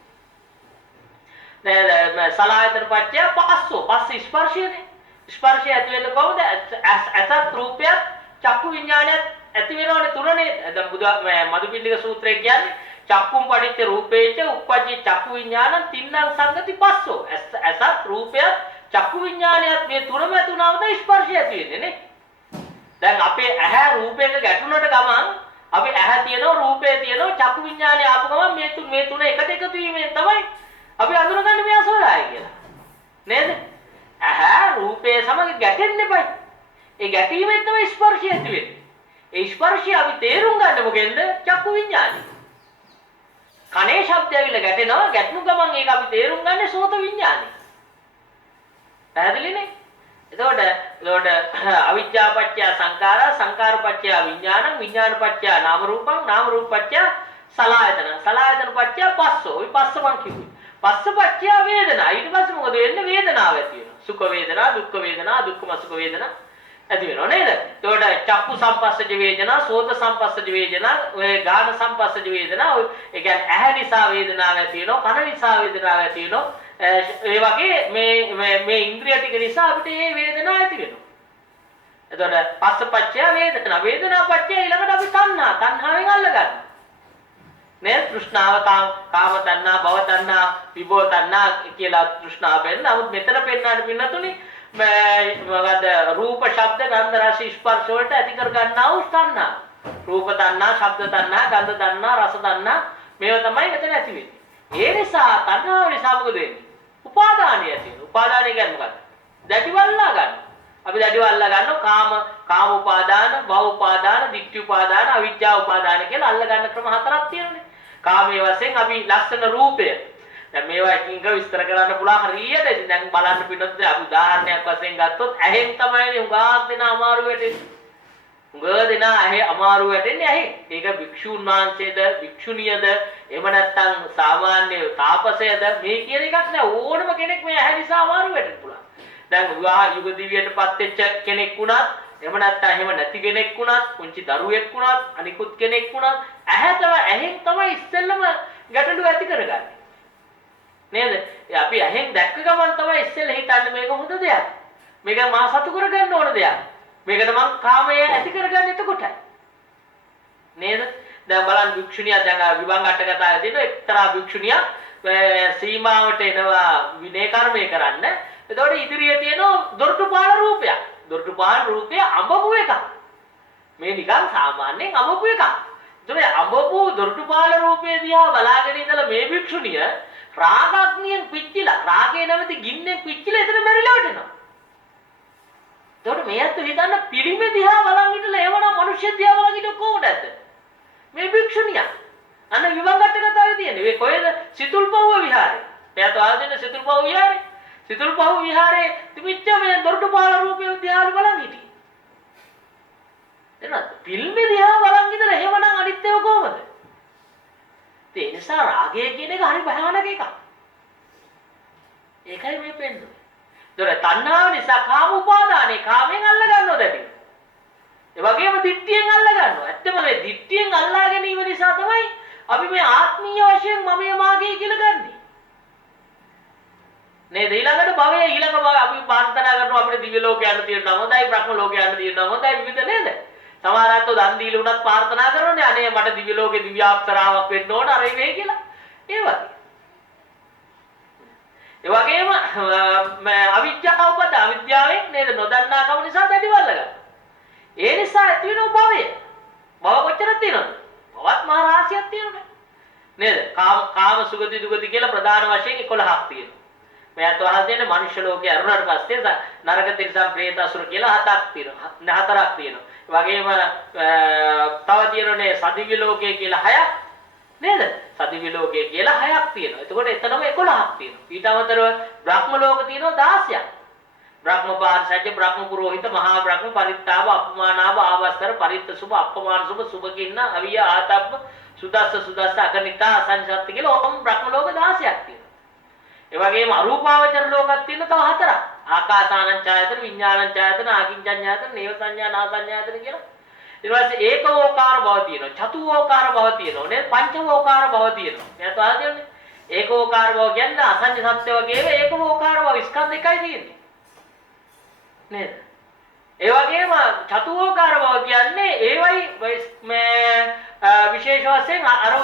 නේද? සලආයතන පත්‍ය පස්සෝ පස්ස ස්පර්ශයනේ. ස්පර්ශය ඇති වෙන්නේ කොහොමද? අසත් රූපයක් චක්කු විඥානයක් ඇති වෙනවනේ තුනනේ. දැන් මදුපිණ්ඩික සූත්‍රයේ කියන්නේ චක්කුම් පටිච්ච රූපේච උප්පජ්ජේ චක්කු විඥානං තින්නම් සංගති පස්සෝ. අසත් රූපයක් චක්කු විඥානයත් මේ තුනම තුනවද ස්පර්ශය ඇති වෙන්නේ නේ. දැන් අපේ ඇහැ රූපයක ගැටුණට ගමන් අපි ඇහැ තියෙනවා රූපය තියෙනවා චක්කු විඥානය ආපු ගමන් මේ තුන එකට එකතු වීමෙන් තමයි අපි අඳුරගන්නේ මේ අසෝලාය කියලා. නේද? ඇහැ රූපය සමග ගැටෙන්න එපයි. ඒ ගැටීමෙන් තමයි ස්පර්ශය ඇති වෙන්නේ. ඒ ස්පර්ශය අපි තේරුම් ගන්න මොකෙන්ද? චක්කු විඥානය. කනේ ශබ්දය ඇවිල්ලා ගැටෙනවා ගැටුණු ගමන් ඒක අපි තේරුම් ගන්නේ සෝත විඥානය. පැහැදිලිනේ? එතකොට අවිජ්ජා පත්‍ය සංඛාරා සංඛාර පත්‍ය විඥානං විඥාන පත්‍ය නාම රූපං නාම රූප පත්‍ය සලආයතන සලආයතන පත්‍ය පස්සෝ. ওই පස්ස මං කිව්වේ. පස්ස පත්‍ය වේදනා. ඊට පස්සේ මොකද වෙන්නේ? වේදනාව ඇති වෙනවා. සුඛ වේදනා, දුක්ඛ වේදනා, දුක්ඛම සුඛ වේදනා ඇති වෙනවා නේද? එතකොට චක්කු සම්පස්සජ වේදනා, සෝත සම්පස්සජ වේදනා, ඔය ගාන සම්පස්සජ වේදනා, ඒ කියන්නේ ඇහැ නිසා වේදනාව ඇති වෙනවා, කන නිසා වේදනාව ඇති වෙනවා. ඒ වගේ මේ ඉන්ද්‍රිය ටික නිසා අපිට මේ වේදනාව ඇති වෙනවා. එතකොට පස්සපච්චය වේදනා, වේදනාපච්චය ඊළඟට අපි තණ්හාවෙන් අල්ලගන්නවා. නේ තෘෂ්ණාව කාම තණ්හා, භව තණ්හා, විභව තණ්හා කියලා තෘෂ්ණාව වෙන. නමුත් මෙතන පෙන්වන්න පින්නතුනි මොකද රූප, ශබ්ද, ගන්ධ, රස, ස්පර්ශ වලට ඇති කර ගන්නා වූ තණ්හා. රූප තණ්හා, ශබ්ද තණ්හා, ගන්ධ තණ්හා, රස තණ්හා මේවා තමයි මෙතන ඇති වෙන්නේ. ඒ නිසා තණ්හාව නිසා මොකද වෙන්නේ? උපාදානිය ඇති වෙනවා. උපාදානිය කියන්නේ මොකක්ද? දැඩිවල්ලා ගන්න. අපි දැඩිවල්ලා ගන්නවා කාම උපාදාන, භව උපාදාන, ditthi උපාදාන, අවිජ්ජා උපාදාන කියලා අල්ල ගන්න ක්‍රම හතරක් තියෙනවානේ. කාමයේ වශයෙන් අපි ලස්සන රූපය. දැන් මේවා එකින් එක විස්තර කරන්න පුළුවන් හරියට. ඉතින් දැන් බලන්න පිටොත් අපි උදාහරණයක් වශයෙන් ගත්තොත් ඇහෙන් තමයි උගාක් දෙන අමාරු වෙටෙන්නේ. උගා දෙන ඇහි අමාරු වෙටෙන්නේ ඇහි. ඒක භික්ෂුන් වහන්සේද, භික්ෂුණියද, එහෙම නැත්නම් සාමාන්‍ය තාපසයද මේ කියන එකක් නෑ. ඕනම කෙනෙක් මේ ඇහැ නිසා අමාරු වෙටෙන්න පුළුවන්. දැන් විවාහ යුග දිවියටපත් වෙච්ච කෙනෙක් වුණත්, එහෙම නැත්නම් එහෙම නැති කෙනෙක් වුණත්, පුංචි දරුවෙක් වුණත්, අනිකුත් කෙනෙක් වුණත් ඇහෙන් තමයි ඉස්සෙල්ලම ගැටලුව ඇති කරගන්නේ. නේද? අපි ඇහෙන් දැක්ක ගමන් තමයි ඉස්සෙල්ල හිතන්නේ මේක හොඳ දෙයක්. මේක මා සතු කරගන්න ඕන දෙයක්. මේකට මං කාමය ඇති කරගන්න එතකොටයි. නේද? දැන් බලන්න භික්ෂුණියක් දැන් විභංග අට කතාවේ තියෙන එක්තරා භික්ෂුණියක් සීමාවට එනවා විනය කර්මය කරන්න. එතකොට ඉදිරියේ තියෙන දොරටුපාල රූපයක්. දොරටුපාල රූපය අඹපු එකක්. මේ නිකන් සාමාන්‍යයෙන් අඹපු එකක්. ඒතකොට අඹපු දොරටුපාල රූපය දිහා බලාගෙන ඉඳලා මේ භික්ෂුණිය රාගග්නියෙන් පිච්චිලා, රාගේ නැමැති ගින්නෙන් පිච්චිලා එතන මැරිලා වටෙනවා. එතකොට මේ අත හිතන්න පිළිමේ දිහා බලන් ඉඳලා එවනම් මිනිස්සු දිහා බලන් ඉඳ කොහොමද ඇත්ත? මේ භික්ෂුණිය. අන්න විභංගට කතාවේ තියෙන්නේ. මේ කොහෙද? සිතුල්පව්ව විහාරේ. එයාට ආදින සිතුල්පව්ව විහාරේ. සිතුල්පව්ව විහාරේ තිබිච්ච මේ දොරටුපාල රූපය දිහා බලන් හිටියේ. එනත් පිළිමේ දිහා බලන් ඉඳලා එහෙමනම් අනිත් ඒවා කොහොමද? ඒ නිසා රාගය කියන එක හරි භයානක එකක්. ඒකයි මේ පෙන්වන්නේ. දොර තණ්හාව නිසා කාම උපාදානේ කාමෙන් අල්ල ගන්නවා දැඩි. ඒ වගේම දිට්ඨියෙන් අල්ල ගන්නවා. ඇත්තම මේ දිට්ඨියෙන් අල්ලා ගැනීම නිසා තමයි අපි මේ ආත්මීය වශයෙන් මමයේ මාගේ කියලා ගන්නෙ. නේද? ඊළඟට භවය ඊළඟ භවය අපි ප්‍රාර්ථනා කරනවා අපිට දිව්‍ය ලෝකයට තියෙනවා හොඳයි, බ්‍රහ්ම ලෝකයට තියෙනවා හොඳයි විවිධ නේද? සමහර අය දන් දීලා උනත් ප්‍රාර්ථනා කරනෝනේ අනේ මට දිව්‍ය ලෝකේ දිව්‍ය අප්සරාවක් වෙන්න ඕන අර මේ කියලා. ඒ වගේ. ඒ වගේම අවිද්‍යාව උපද අවිද්‍යාවෙන් නේද නොදන්නාකම නිසා දැඩිවල්ල ගන්න. ඒ නිසා ඇති වෙන භවය. භව කොච්චරද තියෙනවද? භවත් මහ රාශියක් තියෙනවා. නේද? කාම සුගති දුගති කියලා ප්‍රධාන වශයෙන් 11ක් තියෙනවා. මෙයාට වහල් දෙන්නේ මනුෂ්‍ය ලෝකේ අරුණාට පස්සේ නරක තිරිසන් ප්‍රේත අසුර කියලා හතරක් තියෙනවා. ඒ වගේම තව තියෙනනේ සදිව්‍ය ලෝකයේ කියලා 6ක් නේද? සදිව්‍ය ලෝකයේ කියලා 6ක් තියෙනවා. එතකොට එතනම 11ක් තියෙනවා. ඊට අමතරව බ්‍රහ්ම ලෝක තියෙනවා 16ක්. බ්‍රහ්ම පාරිසජ්ජ, බ්‍රහ්ම පුරෝහිත, මහා බ්‍රහ්ම, පරිත්තාව, අපමානාව, ආවස්තර, පරිත්ත සුභ, අපමාන සුභ, සුභකින්න, අවිය, ආතබ්බ, සුදස්ස, අගනිතා, අසංසත්ති කියලා ඔක්කොම බ්‍රහ්ම ලෝක 16ක් තියෙනවා. ඒ වගේම අරූපාවචර ලෝකයක් තියෙන තව 4ක්. ආකාසානං ඡායතන විඥානං ඡායතන ආකින්චඤ්ඤායතන නේව සංඥා නා සංඥායතන කියලා. ඊට පස්සේ ඒකෝකාර භව තියෙනවා. චතුෝකාර භව තියෙනවා. නේද? පංචවෝකාර භව තියෙනවා. මෙයාට ආදියන්නේ. ඒකෝකාර භව කියන්නේ අසංඥ සත්‍ය වගේම ඒකෝකාර භව ස්කන්ධ එකයි තියෙන්නේ. නේද? ඒ වගේම චතුෝකාර භව කියන්නේ ඒවයි මේ විශේෂ වශයෙන් අර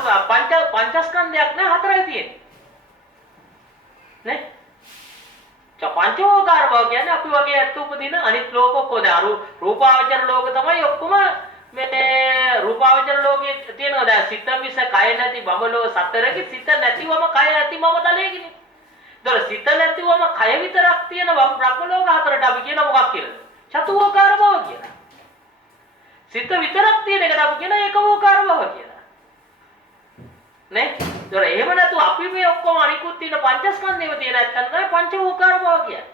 පංචස්කන්ධයක් නෑ හතරයි තියෙන්නේ. නේ? පංචෝකාර භව කියන්නේ අපි වගේ ඇත්ත උපදින අනිත් ලෝක ඔක්කොම දැන් රූපාවචර ලෝක තමයි ඔක්කොම මේ රූපාවචර ලෝකයේ තියෙනවා. දැන් සිත මිස කය නැති බබලෝ සතරකේ සිත නැතිවම කය ඇති මම තලයේකිනේ. ඒතර සිත නැතිවම කය විතරක් තියෙන බ්‍රහ්ම ලෝක හතරට අපි කියන මොකක් කියලාද? චතුෝකාර භව කියලා. සිත විතරක් තියෙන එකට අපි කියන ඒකෝකාර භව කියලා. නේ? ඒතර එහෙම නැතු අපි මේ ඔක්කොම අනිකුත් තියෙන පංචස්කන්ධේම තියෙන නැත්නම් තමයි පංචෝකාර භව කියන්නේ.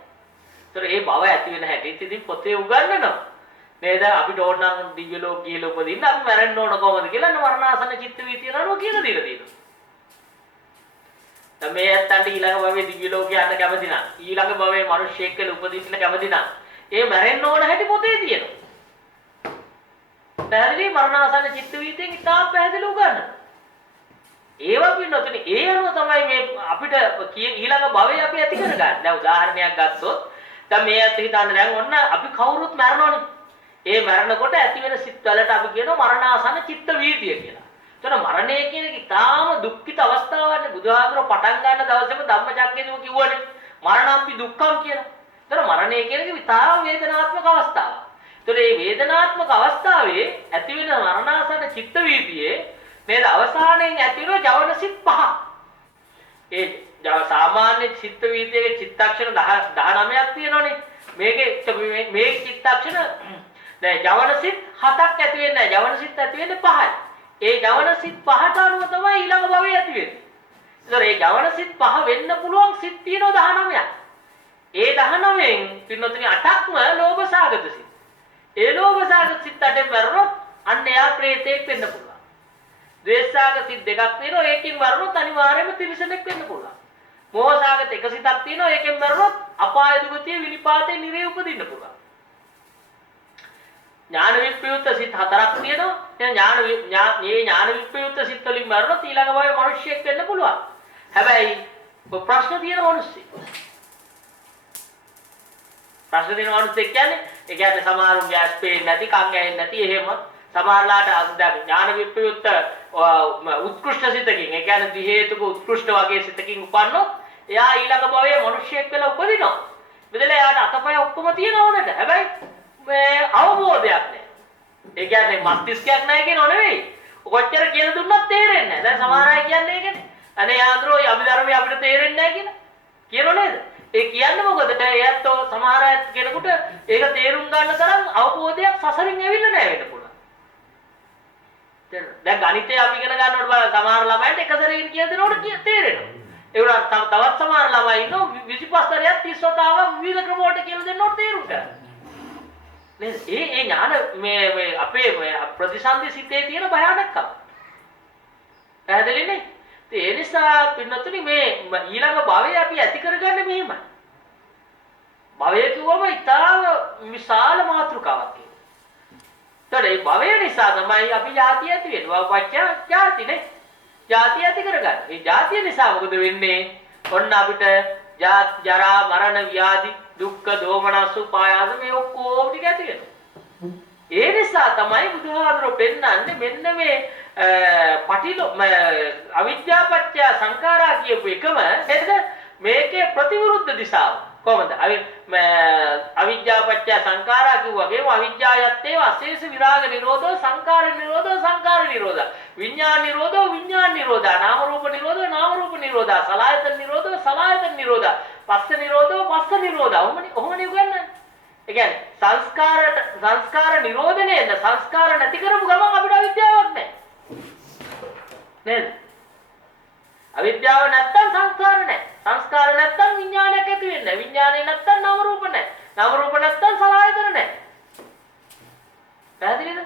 ඒතර ඒ භව ඇති වෙන හැටි ඉතින් පොතේ උගන්වනවා. නේද? අපිට ඕන නම් දිව්‍ය ලෝක කියලා උපදින්න අපි මැරෙන්න ඕන කොහොමද කියලා මරණාසන්න චිත්ත වීතිය නරෝ කියලා දීලා තියෙනවා. දැන් මේ ඇත්තන්ට ඊළඟ භවයේ දිව්‍ය ලෝක යන්න කැමති නම් ඊළඟ භවයේ මිනිස්සෙක් කියලා උපදින්න කැමති නම් ඒ මැරෙන්න ඕන හැටි පොතේ තියෙනවා. පැහැදිලි මරණාසන්න චිත්ත වීතියෙන් ඉතාම පැහැදිලි උගන්වනවා. ඒවා පින්නතුනේ ඒ අනුව තමයි මේ අපිට ඊළඟ භවයේ අපි ඇති කරගන්නේ. දැන් උදාහරණයක් ගත්තොත් දැන් මේ ඇත්ත හිතන්න දැන් ඔන්න අපි කවුරුත් මැරෙනවනේ. ඒ මරණකොට ඇති වෙන සිත් වලට අපි කියනවා මරණාසන්න චිත්ත වීතිය කියලා. එතන මරණය කියන එක ඉතාම දුක්ඛිත අවස්ථාවක්නේ. බුදුහාමුදුරුවෝ පටන් ගන්න දවසේම ධම්මචක්කේදීම කිව්වනේ මරණම්පි දුක්ඛම් කියලා. එතන මරණය කියන එක ඉතාම වේදනාත්මක අවස්ථාවක්. එතන මේ වේදනාත්මක අවස්ථාවේ ඇති වෙන මරණාසන්න චිත්ත වීතියේ නේද අවසානයේ ඇති වෙන ජවන සිත් පහ. ඒ සාමාන්‍ය චිත්ත වීතියේ චිත්තක්ෂණ 19ක් තියෙනවනේ. මේ චිත්තක්ෂණ දැන් ජවන සිත් 7ක් ඇති වෙන්නේ නැහැ. ජවන සිත් ඇති වෙන්නේ 5යි. ඒ ජවන සිත් 5ට අනුව තමයි ඊළඟ භවය ඇති වෙන්නේ. ඒතර මේ ජවන සිත් 5 වෙන්න පුළුවන් සිත් තියෙනවා 19ක්. ඒ 19න් පින්නතුනි 8ක්ම ලෝභ සාගත සිත්. ඒ ලෝභ සාගත සිත් 8ෙන් මරනොත් අන්න එයා ප්‍රේතෙක් වෙන්න පුළුවන්. ද්වේෂ සාගත සිත් දෙකක් තියෙනවා. ඒකෙන් මරනොත් අනිවාර්යයෙන්ම තිරිසනෙක් වෙන්න පුළුවන්. මෝහ සාගත එක සිතක් තියෙනවා. ඒකෙන් මරනොත් අපාය දුගතිය විනිපාතේ නිරේ උපදින්න පුළුවන්. ඥාන විප්‍රයුක්ත සිත් 4ක් තියෙනවා. දැන් ඥාන විප්‍රයුක්ත සිත් වලින් මරනොත් ඊළඟ භවයේ මිනිස්සෙක් වෙන්න පුළුවන්. හැබැයි ප්‍රශ්න තියෙන මිනිස්සෙක්. ප්‍රශ්න තියෙන මිනිස්සෙක් කියන්නේ ඒ කියන්නේ සමහරුන්ගේ ඇස් පේන්නේ නැති, කන් ඇහෙන්නේ නැති එහෙම සමහරලාට ඥාන විප්‍රයුක්ත උත්කෘෂ්ඨ සිතකින් ඒ කියන්නේ දි හේතුක උත්කෘෂ්ඨ වගේ සිතකින් උපන්නොත් එයා ඊළඟ භවයේ මිනිස්සෙක් වෙලා උපදිනවා. බෙදලා එයාට අතපය ඔක්කොම තියෙනවා නේද? හැබැයි මේ අවබෝධයක් නැහැ. ඒ කියන්නේ මස්තිෂ්කයක් නැහැ කියනෝ නෙවෙයි. කොච්චර කියලා දුන්නත් තේරෙන්නේ නැහැ. දැන් සමහර අය කියන්නේ ඒකනේ. අනේ ආන්දරෝ අභිධර්මයේ අපිට තේරෙන්නේ නැහැ කියලා. කියනෝ නේද? ඒ කියන්නේ මොකද? එයාත් සමහර අය කෙනෙකුට ඒක තේරුම් ගන්න තරම් අවබෝධයක් සසරින් ඇවිල්ලා නැහැ වෙන්න පුළුවන්. දැන් ගණිතය අපි ඉගෙන ගන්නකොට බලන්න සමහර ළමයින්ට එක සැරේකින් කියලා දෙනකොට තේරෙනවා. ඒ වුණාට තවත් සමහර ළමයි ඉන්නවා 25 සැරයක් 30 වතාවක් විවිධ ක්‍රම වලට කියලා දෙනකොට තේරුම් ගන්න. නේද? ඒ ඥාන මේ අපේ ප්‍රතිසන්දි සිතේ තියෙන භයානකකම. පැහැදිලිනේ? ඒ නිසා පින්නතුනි මේ ඊළඟ භවය අපි ඇති කරගන්නේ මෙහෙමයි. භවය කිව්වම ඉතාම විශාල මාතෘකාවක් ඒක. ඒතර ඒ භවය නිසා තමයි අපි ජාති ඇති වෙන්නේ. වපච්චා ජාතිනේ. ජාති ඇති කරගන්න. මේ ජාතිය නිසා මොකද වෙන්නේ? ඔන්න අපිට ජරා මරණ ව්‍යාධි දුක්ඛ දෝමනස් උපායාස මේ ඔක්කොම ටික ඇති වෙනවා. ඒ නිසා තමයි බුදුහාමුදුරුවෝ පෙන්නන්නේ මෙන්න මේ අවිද්‍යාපච්චය සංඛාරා කියපු එකම නේද? මේකේ ප්‍රතිවිරුද්ධ දිශාව. කොහොමද? අවිද්‍යාපච්චය සංඛාරා කිව්වගේම අවිද්‍යායත්තේ අශේෂ විරාග නිරෝධෝ සංඛාර නිරෝධෝ සංඛාර නිරෝධ විඥාන නිරෝධෝ විඥාන නිරෝධ නාම රූප නිරෝධෝ නාම රූප නිරෝධ සලආයතන නිරෝධෝ සලආයතන නිරෝධ පස්ස නිරෝධෝ පස්ස නිරෝධ ඔහොමනේ උගන්වන්නේ. ඒ කියන්නේ සංස්කාර නිරෝධනේ සංස්කාර නැති කරපු ගමන් අපිට අවිද්‍යාවක් නැහැ. නේද? අවිද්‍යාව නැත්තම් සංස්කාර නැහැ. සංස්කාර නැත්තම් විඥානයක් ඇති වෙන්නේ නැහැ. විඥානේ නැත්තම් නාම රූප නැහැ. නාම රූප නැත්තම් සලආයතන නැහැ. පැහැදිලිද?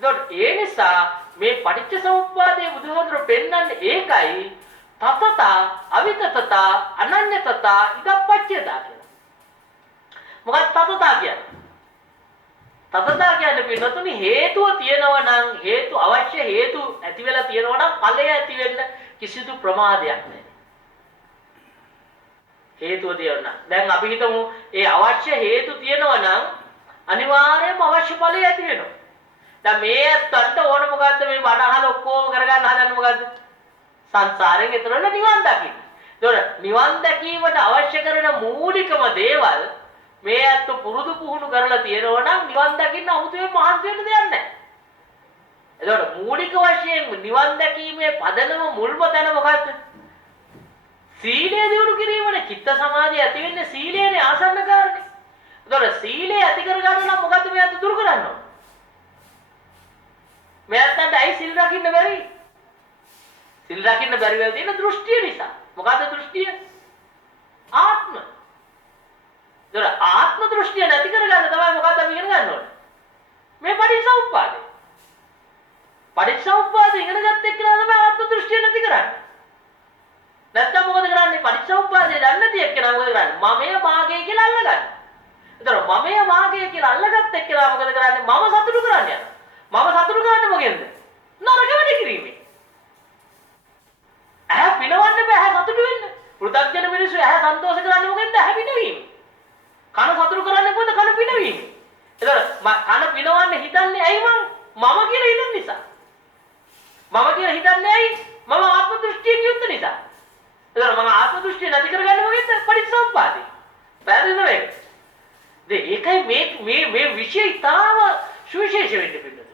ඒකට ඒ නිසා මේ පටිච්චසමුප්පාදයේ බුදුහාමුදුරුවෝ පෙන්නන්නේ ඒකයි තතත අවිතතත අනඤ්‍යතත ඉදප්පච්චයතා කියලා. මොකක්ද තතතා කියන්නේ? තතතා කියන්නේ පින්නතුනි හේතුව තියෙනවා නම් හේතු අවශ්‍ය හේතු ඇති වෙලා තියෙනවා නම් ඵලය ඇති වෙන්න කිසිදු ප්‍රමාදයක් නැහැ. හේතුව තියෙනවා. දැන් අපි හිතමු ඒ අවශ්‍ය හේතු තියෙනවා නම් අනිවාර්යයෙන්ම අවශ්‍ය ඵලය ඇති වෙනවා. දැන් මේ ඇත්තන්ට ඕන මොකද්ද මේ වඩහල ඔක්කොම කරගන්න හදන්නේ මොකද්ද? සංසාරයෙන් එතරම් නිවන් දකින්න. ඒතකොට නිවන් දැකීමට අවශ්‍ය කරන මූලිකම දේවල් මේ ඇත්ත පුරුදු පුහුණු කරලා තියෙනවා නම් නිවන් දකින්න 아무තේ මහන්සි වෙන්න දෙයක් නැහැ. ඒතකොට මූලික වශයෙන් නිවන් දැකීමේ පදනම මුල්ම තැන මොකද්ද? සීලය දියුණු කිරීමනේ. චිත්ත සමාධිය ඇති වෙන්නේ සීලයනේ ආසන්න කාරණේ. ඒතකොට සීලය ඇති කරගන්න නම් මොකද්ද මේ අත දුරු කරන්න ඕන? මේ අතට ඇයි සිල් රකින්න බැරි? සිල් රකින්න බැරි වෙලා තියෙන දෘෂ්ටිය නිසා. මොකද්ද දෘෂ්ටිය? ආත්ම. ඒතකොට ආත්ම දෘෂ්ටිය නැති කරගන්න තමයි මොකද්ද අපි ඉගෙන ගන්න ඕනේ? මේ පටිච්චසමුප්පාදේ. පටිච්චසමුප්පාදේ ඉගෙන ගත්ත එක්කලා තමයි ආත්ම දෘෂ්ටිය නැති කරන්නේ. නැත්තම් මොකද කරන්නේ? පටිච්චසමුප්පාදේ දන්නේ නැති එක්කලා මොකද කරන්නේ? මමය මාගේ කියලා අල්ලගන්න. ඒතකොට මමය මාගේ කියලා අල්ලගත්ත එක්කලා මොකද කරන්නේ? මම සතුටු කරන්නේ යනවා. මම සතුටු කරන්නේ මොකෙන්ද? නරක වැඩ කිරීමෙන්. ඇහැ පිනවන්න බෑ ඇහැ සතුටු වෙන්න. පෘථග්ජන මිනිස්සු ඇහැ සන්තෝෂ කරන්නේ මොකෙන්ද? ඇහැ පිනවීම. කන සතුටු කරන්නේ මොකද? කන පිනවීම. ඒතකොට කන පිනවන්න හිතන්නේ ඇයි මම කියලා හිතන නිසා. මම කියලා හිතන්නේ ඇයි? මම ආත්ම දෘෂ්ටියෙන් යුක්ත නිසා. ඒතකොට මම ආත්ම දෘෂ්ටිය නැති කරගන්නේ මොකෙන්ද? පටිච්චසමුප්පාදේ. පැහැදිලිද මේක? ඒකයි මේ විෂය ඉතාම සුවිශේෂ වෙන්න පිළිබඳ.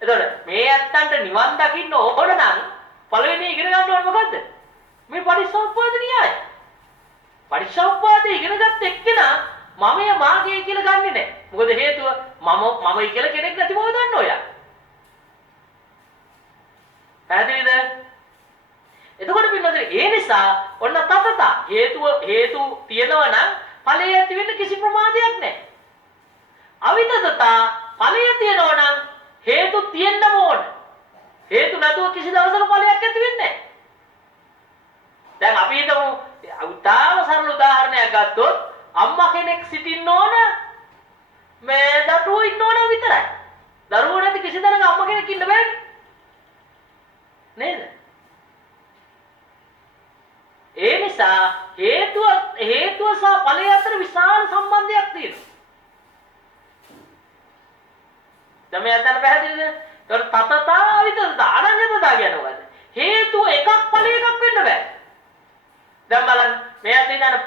එතකොට මේ ඇත්තන්ට නිවන් දකින්න ඕන නම් පළවෙනි ඉගෙන ගන්න ඕනේ මොකද්ද? මේ පටිච්චසමුප්පාද න්‍යාය. පටිච්චසමුප්පාදේ ඉගෙන ගත්ත එක්කෙනා මමය මාගේ කියලා ගන්නෙ නැහැ. මොකද හේතුව මමයි කියලා කෙනෙක් නැති බව දන්න ඔයා. පැහැදිලිද? එතකොට පින්නොත් ඒ නිසා ඔන්න තතත හේතු තියෙනවා නම් ඵලය ඇති වෙන්න කිසි ප්‍රමාදයක් නැහැ. අවිතතතා ඵලය තියෙනවා නම් හේතු තියෙන්න ඕන. හේතු නැතුව කිසි දවසක ඵලයක් ඇති වෙන්නේ නැහැ. දැන් අපි හිතමු උදාහරණ සරල උදාහරණයක් ගත්තොත් අම්මා කෙනෙක් සිටින්න ඕන මේ දරුවෝ ඉන්න ඕන විතරයි. දරුවෝ නැති කිසි තැනක අම්මා කෙනෙක් ඉන්න බෑනේ. නේද? ඒ නිසා හේතුව සහ ඵලය අතර විශාල සම්බන්ධයක් තියෙනවා. දැන් මේ අතන පැහැදිලිද? ඒතකොට තතතා විතතා අනන්‍යතා කියන්නේ මොකද්ද? හේතුව එකක් ඵලය එකක් වෙන්න බෑ. දැන් බලන්න මේ අතේ ඉන්න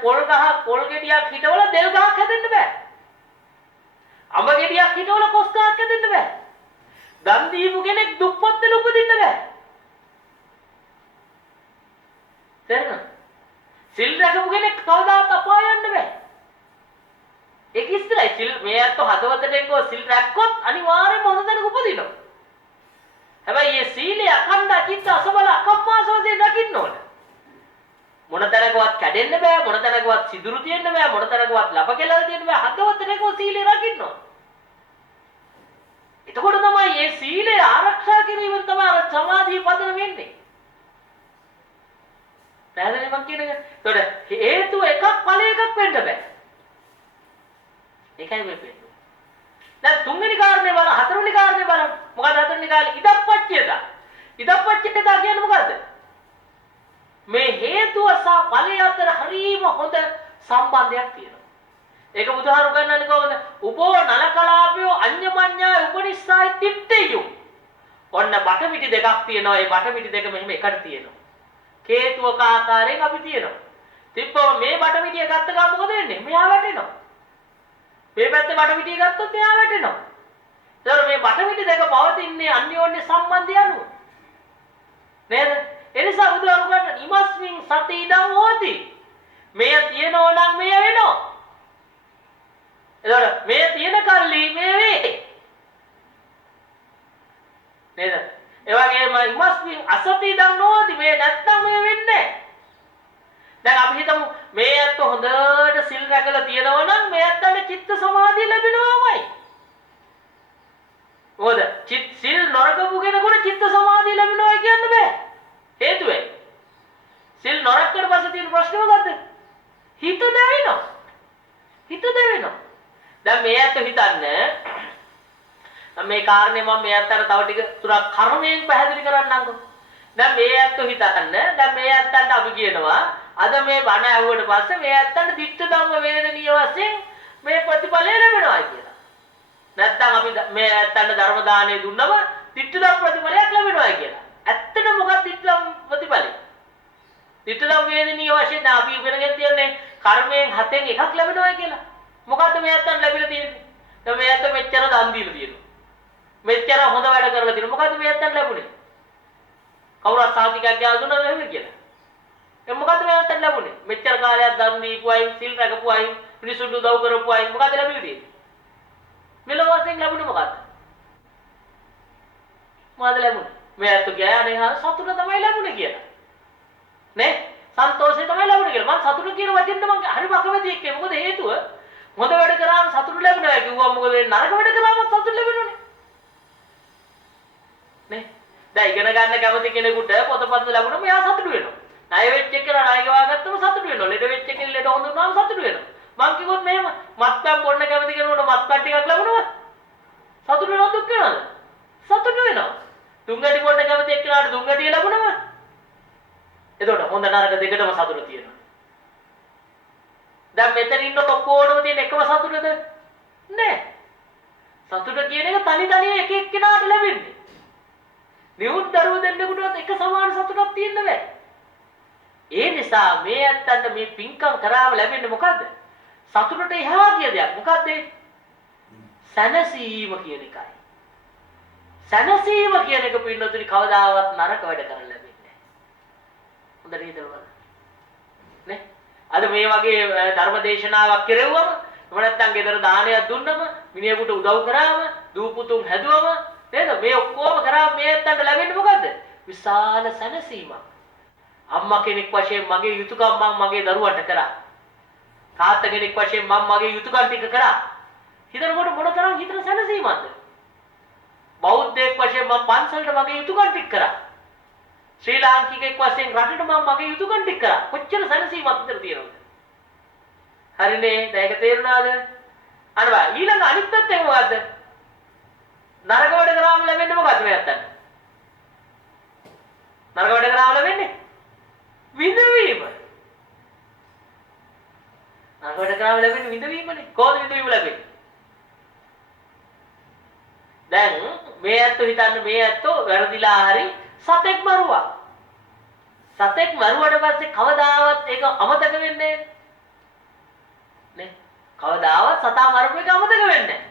පොල් ගෙඩියක් හිටවල දෙල් ගහක් හැදෙන්න බෑ. අඹ ගෙඩියක් හිටවල කොස් ගහක් හැදෙන්න බෑ. දන් දීපු කෙනෙක් දුප්පත් වෙලා උපදින්න බෑ. තේරෙනවද? සිල් රැකපු කෙනෙක් කවදාවත් අපාය යන්න බෑ. ඒක ඉස්සරයි සිල් මේ අතට හදවතට එක්කෝ සිල් රැක්කොත් අනිවාර්යයෙන්ම හොඳ තැනක උපදිනවා. හැබැයි මේ සීලය අඛණ්ඩ චිත්ත අසබල අකප්පාසෝසේ දකින්න ඕන. මොන තැනකවත් කැඩෙන්න බෑ, මොන තැනකවත් සිදුරු තියෙන්න බෑ, මොන තැනකවත් ලප කෙලල් තියෙන්න බෑ. හදවතට එක්කෝ සීලය රකින්න ඕන. එතකොට තමයි මේ සීලය ආරක්ෂා කිරීමෙන් තමයි අර සමාධිය පදන වෙන්නේ. පැහැදිලිද මම කියන්නේ? එතකොට හේතුව එකක් ඵල එකක් වෙන්න බෑ. ඒකයි මේ වෙන්නේ. දැන් තුන්වෙනි කාරණේ බලන්න, හතරවෙනි කාරණේ බලන්න. මොකද හතරවෙනි කාරණේ ඉදප්පච්චයතා. ඉදප්පච්චයතා කියන්නේ මොකද්ද? මේ හේතුව සහ ඵලය අතර හරීම හොඳ සම්බන්ධයක් තියෙනවා. ඒක උදාහරණ ගන්නන්නේ කොහොමද? උපෝ නලකලාපයෝ අඤ්ඤමඤ්ඤා උපනිස්සායි තිට්ඨියු. ඔන්න බටමිටි දෙකක් තියෙනවා. ඒ බටමිටි දෙක මෙහෙම එකට තියෙනවා. හේතුවක ආකාරයෙන් අපි තියෙනවා. තිබ්බම මේ බටමිටිය ගත්ත ගමන් මොකද වෙන්නේ? මෙහා වැටෙනවා. මේ පැත්තේ බටමිටිය ගත්තොත් මෙහා වැටෙනවා. ඒතර මේ බටමිටි දෙක පවතින්නේ අන්‍යෝන්‍ය සම්බන්ධය අනුව. නේද? එනිසා බුදුහාමුදුරුවෝ ගන්න ඉමස්මින් සති ඉදං හෝති. මෙය තියෙනවා නම් මෙය වෙනවා. ඒතර මෙය තියෙන කල්ලි මේ වේ. නේද? ඒ වගේම ඉමස්මින් අසති ඉදං නොහෝති. මේ නැත්තම් මෙය වෙන්නේ නැහැ. දැන් අපි හිතමු මේ අත්ත හොඳට සිල් රැකලා තියෙනවා නම් මේ අත්තට චිත්ත සමාධිය ලැබෙනවාමයි. මොකද සිල් නොරකපු කෙනෙකුට චිත්ත සමාධිය ලැබෙනවා කියන්න බෑ. හේතුව සිල් නොරක්කට පස්සේ තියෙන ප්‍රශ්නේ මොකද්ද? හිතන්නේ මේ කාරණේ මම මේ අතර තව ටික තුරක් කර්මයෙන් පැහැදිලි කරන්නම්කෝ. දැන් මේ ඇත්ත හිතන්න දැන් මේ ඇත්තන්ට අපි කියනවා අද මේ බණ ඇහුවට පස්සේ මේ ඇත්තන්ට ditta ධම්ම වේදනීය වශයෙන් මේ ප්‍රතිඵලය ලැබෙනවා කියලා. නැත්තම් අපි මේ ඇත්තන්ට ධර්ම දාණය දුන්නම ditta ධම්ම ප්‍රතිඵලයක් ලැබෙනවා කියලා. ඇත්තට මොකක්ද ditta ධම්ම ප්‍රතිඵලය? ditta ධම්ම වේදනීය වශයෙන් අපි ඉගෙනගෙන තියන්නේ කර්මයෙන් 7න් එකක් ලැබෙනවා කියලා. මොකද්ද මේ ඇත්තන්ට ලැබිලා තියෙන්නේ? දැන් මේ ඇත්ත මෙච්චර දන් දීලා තියෙනවා. මෙච්චර හොඳ වැඩ කරලා තියෙනවා. මොකද්ද මේ ඇත්තන්ට ලැබුණේ? කවුරුත් සාතිකයක් ගාලා දුන්නාද එහෙම කියලා. ඒ මොකද්ද මේ ඇත්තන්ට ලැබුණේ? මෙච්චර කාලයක් දන් දීපුවයි, සිල් රැකපුවයි, මිනිසුන්ට උදව් කරපුවයි මොකද්ද ලැබිලා තියෙන්නේ? මෙලොව වශයෙන් ලැබුණේ මොකද්ද? මොකද්ද ලැබුණේ? මේ ඇත්ත කියන්නේ සතුට තමයි ලැබුණේ කියලා. නේ? සන්තෝෂය තමයි ලැබුණේ කියලා. මම සතුට කියන වචෙන්ද මම හරි වකමැති එක්කේ. මොකද හේතුව හොඳ වැඩ කරාම සතුට ලැබෙනවා කිව්වම මොකද නරක වැඩ කරාම සතුට ලැබෙනවනේ. නේ? දැන් ඉගෙන ගන්න කැමති කෙනෙකුට පොතපත ලැබුණම එයා සතුටු වෙනවා. ණය වෙච්ච එක ණය ගෙවා ගත්තම සතුටු වෙනවා. ලෙඩ වෙච්ච එකෙන් ලෙඩ හොඳ වුණාම සතුටු වෙනවා. මං කිව්වොත් මෙහෙම මත්පැන් බොන්න කැමති කෙනෙකුට මත්පැන් ටිකක් ලැබුණොත් සතුටු වෙනවද දුක් වෙනවද? සතුටු වෙනවා. දුංගඩි බොන්න කැමති එක්කෙනාට දුංගඩිය ලැබුණම එතකොට හොඳ නරක දෙකටම සතුට තියෙනවා. දැන් මෙතන ඉන්න ඔක්කොටම තියෙන එකම සතුටද? නෑ. සතුට කියන එක තනි තනිය එක එක්කෙනාට ලැබෙන්නේ. නියුත් දරුවෝ දෙන්නෙකුටවත් එක සමාන සතුටක් තියෙන්න බෑ. ඒ නිසා මේ ඇත්තන්ට මේ පින්කම් කරාම ලැබෙන්නේ මොකද්ද? සතුටට එහා ගිය දෙයක්. මොකද්ද? සැනසීම කියන එකයි. සැනසීම කියන එක පින්නතුනි කවදාවත් නරක වැඩ කරන්න ලැබෙන්නේ නැහැ. හොඳට හිතන්න. නේ? අද මේ වගේ ධර්ම දේශනාවක් කෙරෙව්වම එහෙම නැත්නම් ගෙදර දානයක් දුන්නම මිනිහෙකුට උදව් කරාම දූපුතුන් හැදුවම නේද මේ ඔක්කොම කරාම මේ ඇත්තන්ට ලැබෙන්නේ මොකද්ද? විශාල සැනසීමක්. අම්මා කෙනෙක් වශයෙන් මගේ යුතුයකම් මම මගේ දරුවන්ට කරා. තාත්තා කෙනෙක් වශයෙන් මම මගේ යුතුයකම් ටික කරා. හිතනකොට මොනතරම් හිතන සැනසීමක්ද? බෞද්ධයෙක් වශයෙන් මම පන්සලට මගේ යුතුයකම් ටික කරා. ශ්‍රී ලාංකිකයෙක් වශයෙන් රටට මම මගේ යුතුයකම් ටික කරා. කොච්චර සැනසීමක් විතර තියෙනවද? හරිනේ. දැන් ඒක තේරුණාද? අන්න බා ඊළඟ අනිත් පැත්ත මොකද්ද? නරක වැඩ කරාම ලැබෙන්නේ මොකද්ද මේ අතට? නරක වැඩ කරාම ලැබෙන්නේ විඳවීම. නරක වැඩ කරාම ලැබෙන්නේ විඳවීමනේ. කොහොමද විඳවීම ලැබෙන්නේ? දැන් මේ ඇත්ත හිතන්න මේ ඇත්තෝ වැරදිලා හරි සතෙක් මරුවා. සතෙක් මරුවට පස්සේ කවදාවත් ඒක අමතක වෙන්නේ නේ. කවදාවත් සතා මරපු එක අමතක වෙන්නේ නැහැ.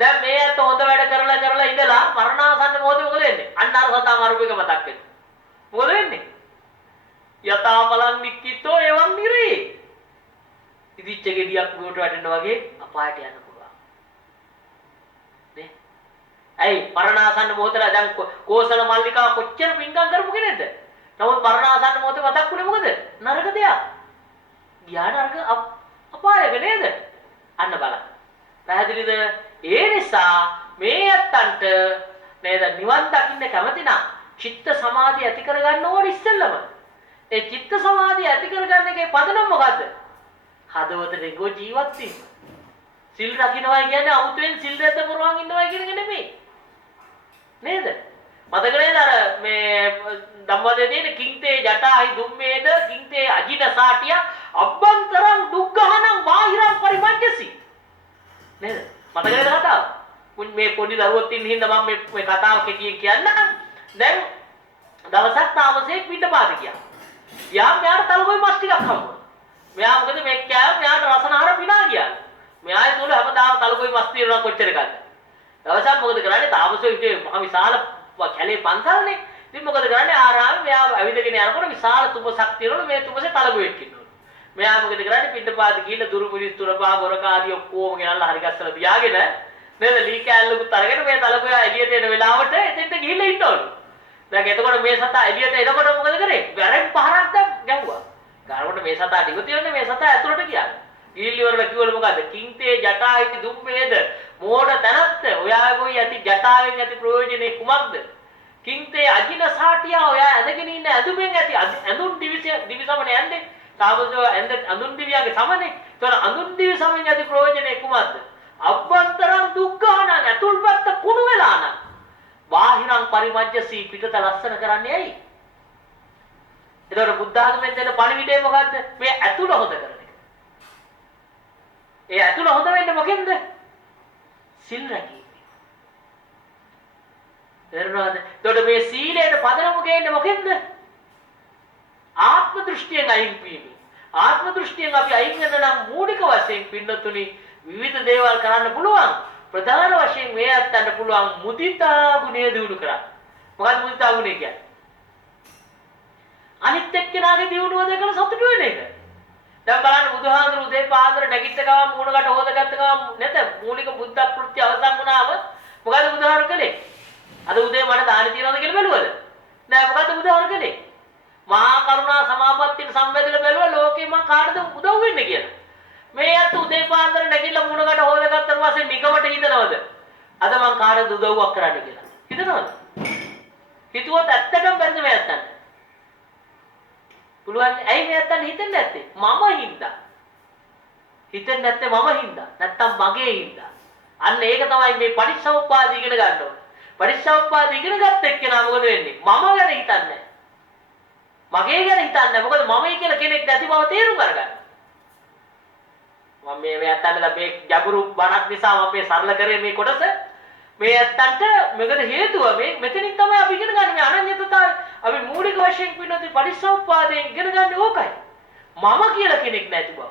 දැන් මේ ඇත්ත හොඳ වැඩ කරලා ඉඳලා මරණාසන්න මොහොතේ මොකද වෙන්නේ? අන්න අර සතා මරපු එක මතක් වෙනවා. මොකද වෙන්නේ? යතාපලං නික්කිතෝ එවං නිරේ. ඉදිච්ච ගෙඩියක් මුවට වැටෙනවා වගේ අපායට යන්න පුළුවන්. නේ? ඇයි මරණාසන්න මොහොතේ දැන් කෝසල මල්ලිකා කොච්චර පින්කම් කරපු කෙනෙක්ද? නමුත් මරණාසන්න මොහොතේ මතක් වුණේ මොකද? නරක දෙයක්. ගියා නරක අපායක නේද? අන්න බලන්න. පැහැදිලිද? ඒ නිසා මේ අත්තන්ට නේද නිවන් දකින්න කැමති නම් චිත්ත සමාධිය ඇති කරගන්න ඕනේ ඉස්සෙල්ලම. ඒ චිත්ත සමාධිය ඇති කරගන්න එකේ පදනම මොකද්ද? හදවතට ගෝ ජීවත් වීම. සිල් රකින්නවා කියන්නේ අමුතුවෙන් සිල් රැඳ පුරවන් ඉන්නවා කියන එක නෙමෙයි. නේද? මතක නේද අර මේ ධම්මපදයේ තියෙන කිංතේ ජටාහි දුම්මේද කිංතේ අජින සාටිය අබ්බන්තරං දුක්ඛහනං බාහිරං පරිමංජසි. නේද? මතක නේද කතාව? මේ පොඩි දරුවොත් ඉන්න හින්දා මම මේ කතාව කෙටියෙන් කියන්නම්. දැන් දවසක් තාමසෙක් පිටපාත ගියා. යා මෙයාට තලගොයි මස් ටිකක් හම්බුණා. මෙයා මොකද මේ කෑව මෙයාට රසනහර පිනා ගියා. මෙයා ඒතොල හැමදාම තලගොයි මස් තියනවා කොච්චර එකද? දවසක් මොකද කරන්නේ? තාමසෙ හිටියේ මහ විශාල කැලේ පන්සල්නේ. ඉතින් මොකද කරන්නේ? ආරාමේ මෙයා ඇවිදගෙන යනකොට විශාල තුඹසක් තියෙනවලු මේ තුඹසේ තලගොයෙක් ඉන්නවලු. මෙයා මොකද කරන්නේ? පිටපාත ගිහිල්ලා දුරු මිනිස් තුරපා ගොරකාදී ඔක්කොම ගෙනල්ලා හරි ගස්සලා තියාගෙන නේද ලී කෑල්ලකුත් අරගෙන මේ තලගොයා එළියට එන වෙලාවට එතෙන්ට ගිහිල්ලා ඉන්නවලු. දැන් එතකොට මේ සතා එළියට එනකොට මොකද කරේ? වැරෙන් පහරක් ගැහුවා. ගානකොට මේ සතා ටික තියන්නේ මේ සතා ඇතුළට ගියා. ගිහිල්ලි වල කිව්වල මොකද්ද? කිංතේ ජටායිති දුම්මේද මෝඩ තනත්ත ඔයාගොයි ඇති ජටාවෙන් ඇති ප්‍රයෝජනේ කුමක්ද? කිංතේ අජින සාටියා ඔයා ඇඳගෙන ඉන්න ඇඳුමෙන් ඇති ඇඳුම් දිවිසමනේ යන්නේ. තාමසෝ ඇඳුම් දිවියාගේ සමනේ. ඒතර ඇඳුම් දිවි සමෙන් ඇති ප්‍රයෝජනේ කුමක්ද? අභ්‍යන්තරං දුක්ඛාන අතුල්පත්ත කුණු වෙලා නම් බාහිරං පරිමජ්ජසී පිටත ලස්සන කරන්නේ ඇයි? ඒතකොට බුද්ධ ආගමෙන් දෙන පණිවිඩය මොකද්ද? මේ ඇතුළ හොද කරන එක. ඒ ඇතුළ හොද වෙන්නේ මොකෙන්ද? සිල් රැකීම. තේරුණාද? එතකොට මේ සීලයට පදනම ගේන්නේ මොකෙන්ද? ආත්ම දෘෂ්ටියෙන් අයින් වීම. ආත්ම දෘෂ්ටියෙන් අපි අයින් වෙන නම් මූලික වශයෙන් පින්නතුනි විවිධ දේවල් කරන්න පුළුවන්. ප්‍රධාන වශයෙන් මේ අත්තන්න පුළුවන් මුදිතා ගුණය දියුණු කරන්න. මොකක්ද මුදිතා ගුණය කියන්නේ? අනිත් එක්කෙනාගේ දියුණුව දැකලා සතුටු වෙන එක. දැන් බලන්න බුදුහාඳුරු උදේ පාන්දර නැගිට ගමන් මූණකට හොදගත්ත ගමන් නැත මූලික බුද්ධ කෘත්‍ය අවසන් වුණාම මොකද බුදුහාඳුරු කළේ? අද උදේ මට දානි තියනවද කියලා බැලුවද? නෑ මොකද බුදුහාඳුරු කළේ? මහා කරුණා සමාපත්තිය සම්බන්ධල බැලුවා ලෝකේ මං කාටද උදව් වෙන්නේ කියලා. මේ අත උදේ පාන්දර නැගිටලා මූණකට හොදගත්තට පස්සේ නිකමට හිතනවද? අද මං කාටද උදව්වක් කරන්න කියලා. හිතනවද? හිතුවත් ඇත්තටම බැරිද මේ ඇත්තන්ට? පුළුවන් ඇයි මේ නැත්තන් හිතෙන්නේ නැත්තේ මම හින්දා හිතෙන්නේ නැත්තේ මම හින්දා නැත්තම් මගේ හින්දා අන්න ඒක තමයි මේ පටිච්චසමුප්පාද ඉගෙන ගන්න ඕනේ පටිච්චසමුප්පාද ඉගෙන ගත්ත එක්කෙනා මොකද වෙන්නේ මම ගැන හිතන්නේ මගේ ගැන හිතන්නේ මොකද මමයි කියලා කෙනෙක් නැති බව තේරුම් අරගන්න මම මේ ඇත්තන්ට මේ ජබුරු බණක් නිසා මම මේ සරල කරේ මේ කොටස මේ ඇත්තන්ට මොකද හේතුව මේ මෙතනින් තමයි අපි ඉගෙන ගන්න මේ අනන්‍යතාවය අපි මූලික වශයෙන් පින්නොත් පරිසෝපාදයෙන් ඉගෙන ගන්න ඕකයි මම කියලා කෙනෙක් නැති බව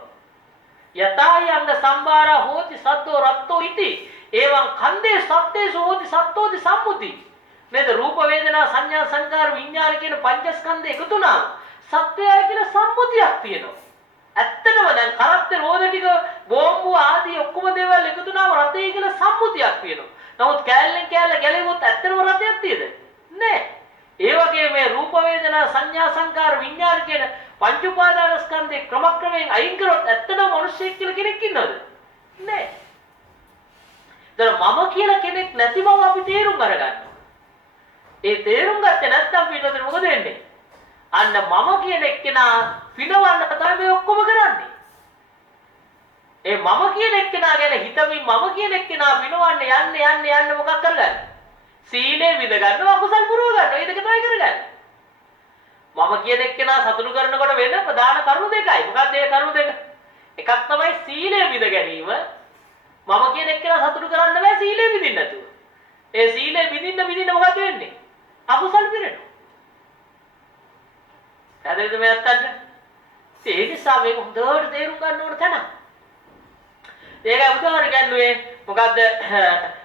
යතායංග සම්බාරා හෝති සද්දෝ රත්තෝ ඉති එවං කන්දේ සත්තේසු හෝති සත්තෝති සම්මුති නේද රූප වේදනා සංඥා සංකාර විඥාන කියන පංචස්කන්ධ එකතු වුණාම සත්‍යය කියන සම්මුතියක් තියෙනවා ඇත්තටම දැන් කරත්ත රෝද ටික බෝම්බු ආදී ඔක්කොම දේවල් එකතු වුණාම රතේ කියලා සම්මුතියක් තියෙනවා නමුත් කැලෙන් කැලල ගැලෙවොත් ඇත්තටම රතයක් තියෙද නෑ ඒ වගේ මේ රූප වේදනා සංඥා සංකාර විඥාන කියන පංච උපාදානස්කන්ධේ ක්‍රමක්‍රමයෙන් අයින් කරොත් ඇත්තටම මිනිස්සෙක් කියලා කෙනෙක් ඉන්නවද නෑ දැන් මම කියලා කෙනෙක් නැති බව අපි තේරුම් අරගන්නවා ඒ තේරුම් ගත්තේ නැත්නම් පිටතට මොකද වෙන්නේ අන්න මම කියන එක්කෙනා පිනවන්න තමයි මේ ඔක්කොම කරන්නේ ඒ මම කියන එක්කෙනා ගැන හිතමින් මම කියන එක්කෙනා පිනවන්න යන්න මොකක් කරගන්නේ සීලේ විද ගන්නවා අකුසල් පුරව ගන්නවා මේ දෙක තමයි කරගන්නේ මම කියන එක්කෙනා සතුටු කරනකොට වෙන ප්‍රධාන කරුණු දෙකයි මොකක්ද ඒ කරුණු දෙක එකක් තමයි සීලේ විද ගැනීම මම කියන එක්කෙනා සතුටු කරන්න බෑ සීලේ විදින්න නැතුව ඒ සීලේ විදින්න මොකද වෙන්නේ අකුසල් පිරෙනවා හරිද මේ අත්තන්ට ඒ නිසා මේක හොඳට තේරුම් ගන්න ඕන තැන ඒකයි උදාහරණ ගන්නුවේ මොකද්ද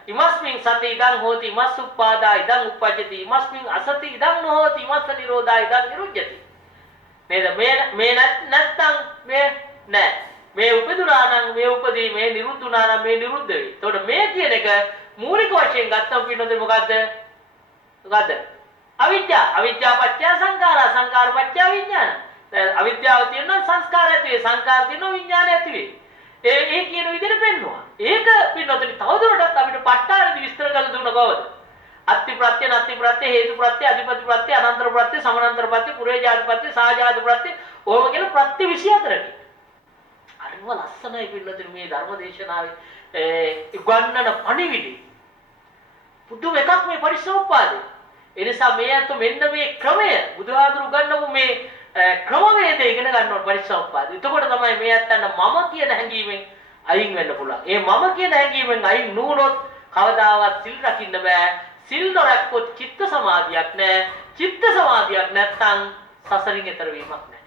ඉමස්මින් සති ඉදං හෝති ඉමස් උප්පාදා ඉදං උප්පජ්ජති ඉමස්මින් අසති ඉදං නොහෝති ඉමස්ස නිරෝධා ඉදං නිරුද්ධති නේද මේ නැත්තම් මේ නෑ මේ උපදුනා නම් මේ උපදී මේ නිරුද්ධුනා නම් මේ නිරුද්ධ වෙයි. එතකොට මේ කියන එක මූලික වශයෙන් ගත්තම පින්නොත් මොකද්ද? අවිද්‍යාව පත්‍ය සංඛාරා සංඛාර පත්‍ය විඥාන. අවිද්‍යාව තියෙනවා සංස්කාර ඇති වේ සංස්කාර තියෙනවා විඥාන ඇති වේ. ඒ කියන විදිහට පෙන්නවා. ඒක පින්නොත් තවදුරටත් අපිට ප ဋ ාණදී විස්තර කරලා දුන්න බවද? අත්ති ප්‍රත්‍ය නැති ප්‍රත්‍ය හේතු ප්‍රත්‍ය අධිපති ප්‍රත්‍ය අනන්තර ප්‍රත්‍ය සමානන්තර ප්‍රත්‍ය පුරේජාති ප්‍රත්‍ය සාජාති ප්‍රත්‍ය ඕම කියන ප්‍රත්‍ය 24කින්. අරව ලස්සනයි පින්නොත් මේ ධර්ම දේශනාවේ ඉගන්නන පණිවිඩය. පුදුම එකක් මේ පරිසෝපාදේ. ඒ නිසා මේ අත මෙන්න මේ ක්‍රමය බුදුහාඳුරු ගන්නව මේ ක්‍රමවේදය ඉගෙන ගන්න ඕන පරිසෝපාදේ. එතකොට තමයි මේ අතන මම කියන හැඟීමෙන් අයින් වෙන්න පුළුවන්. ඒ මම කියන හැඟීමෙන් අයින් නුනොත් කවදාවත් සිල් රකින්න බෑ. සිල් නොරැක්කොත් චිත්ත සමාධියක් නැහැ. චිත්ත සමාධියක් නැත්නම් සසරින් එතර වීමක් නැහැ.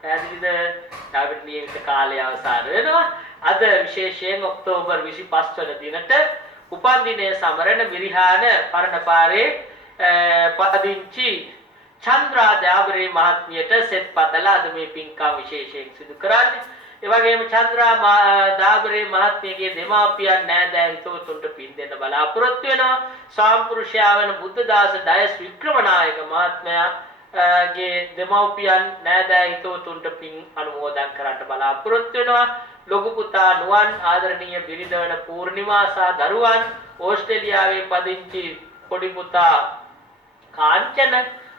පැහැදිලිද? අපිට නියමිත කාලය අවසන් වෙනවා. අද විශේෂයෙන් ඔක්තෝබර් 25 වන දිනට උපන් දිනය සමරන මිරිහාන පරණපාරේ පදිංචි චන්ද්‍රා දාබරේ මහත්මියට සෙත් පතලා අද මේ පින්කම් විශේෂයෙන් සිදු කරන්නේ. ඒ වගේම චන්ද්‍රා දාබරේ මහත්මියගේ දෙමාපියන් නෑදෑ හිතවතුන්ට පින් දෙන්න බලාපොරොත්තු වෙනවා. සාම්පුරුෂයා වන බුද්ධදාස ඩයස් වික්‍රමනායක මහත්මයාගේ දෙමාපියන් නෑදෑ හිතවතුන්ට පින් අනුමෝදන් කරන්න බලාපොරොත්තු වෙනවා. ලොකු පුතා නුවන් ආදරණීය බිරිඳ වන පූර්ණිමා සහ දරුවන් ඕස්ට්‍රේලියාවේ පදිංචි පොඩි පුතා කාංචන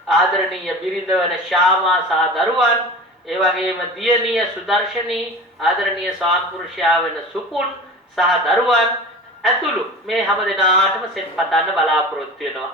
ආදරණීය බිරිඳ වන ශාමා සහ දරුවන් ඒ වගේම දියණිය සුදර්ශනී ආදරණීය ස්වාමිපුරුෂයා වෙන සුකුන් සහ දරුවන් ඇතුළු මේ හැම දෙනාටම සෙත් පතන්න බලාපොරොත්තු වෙනවා.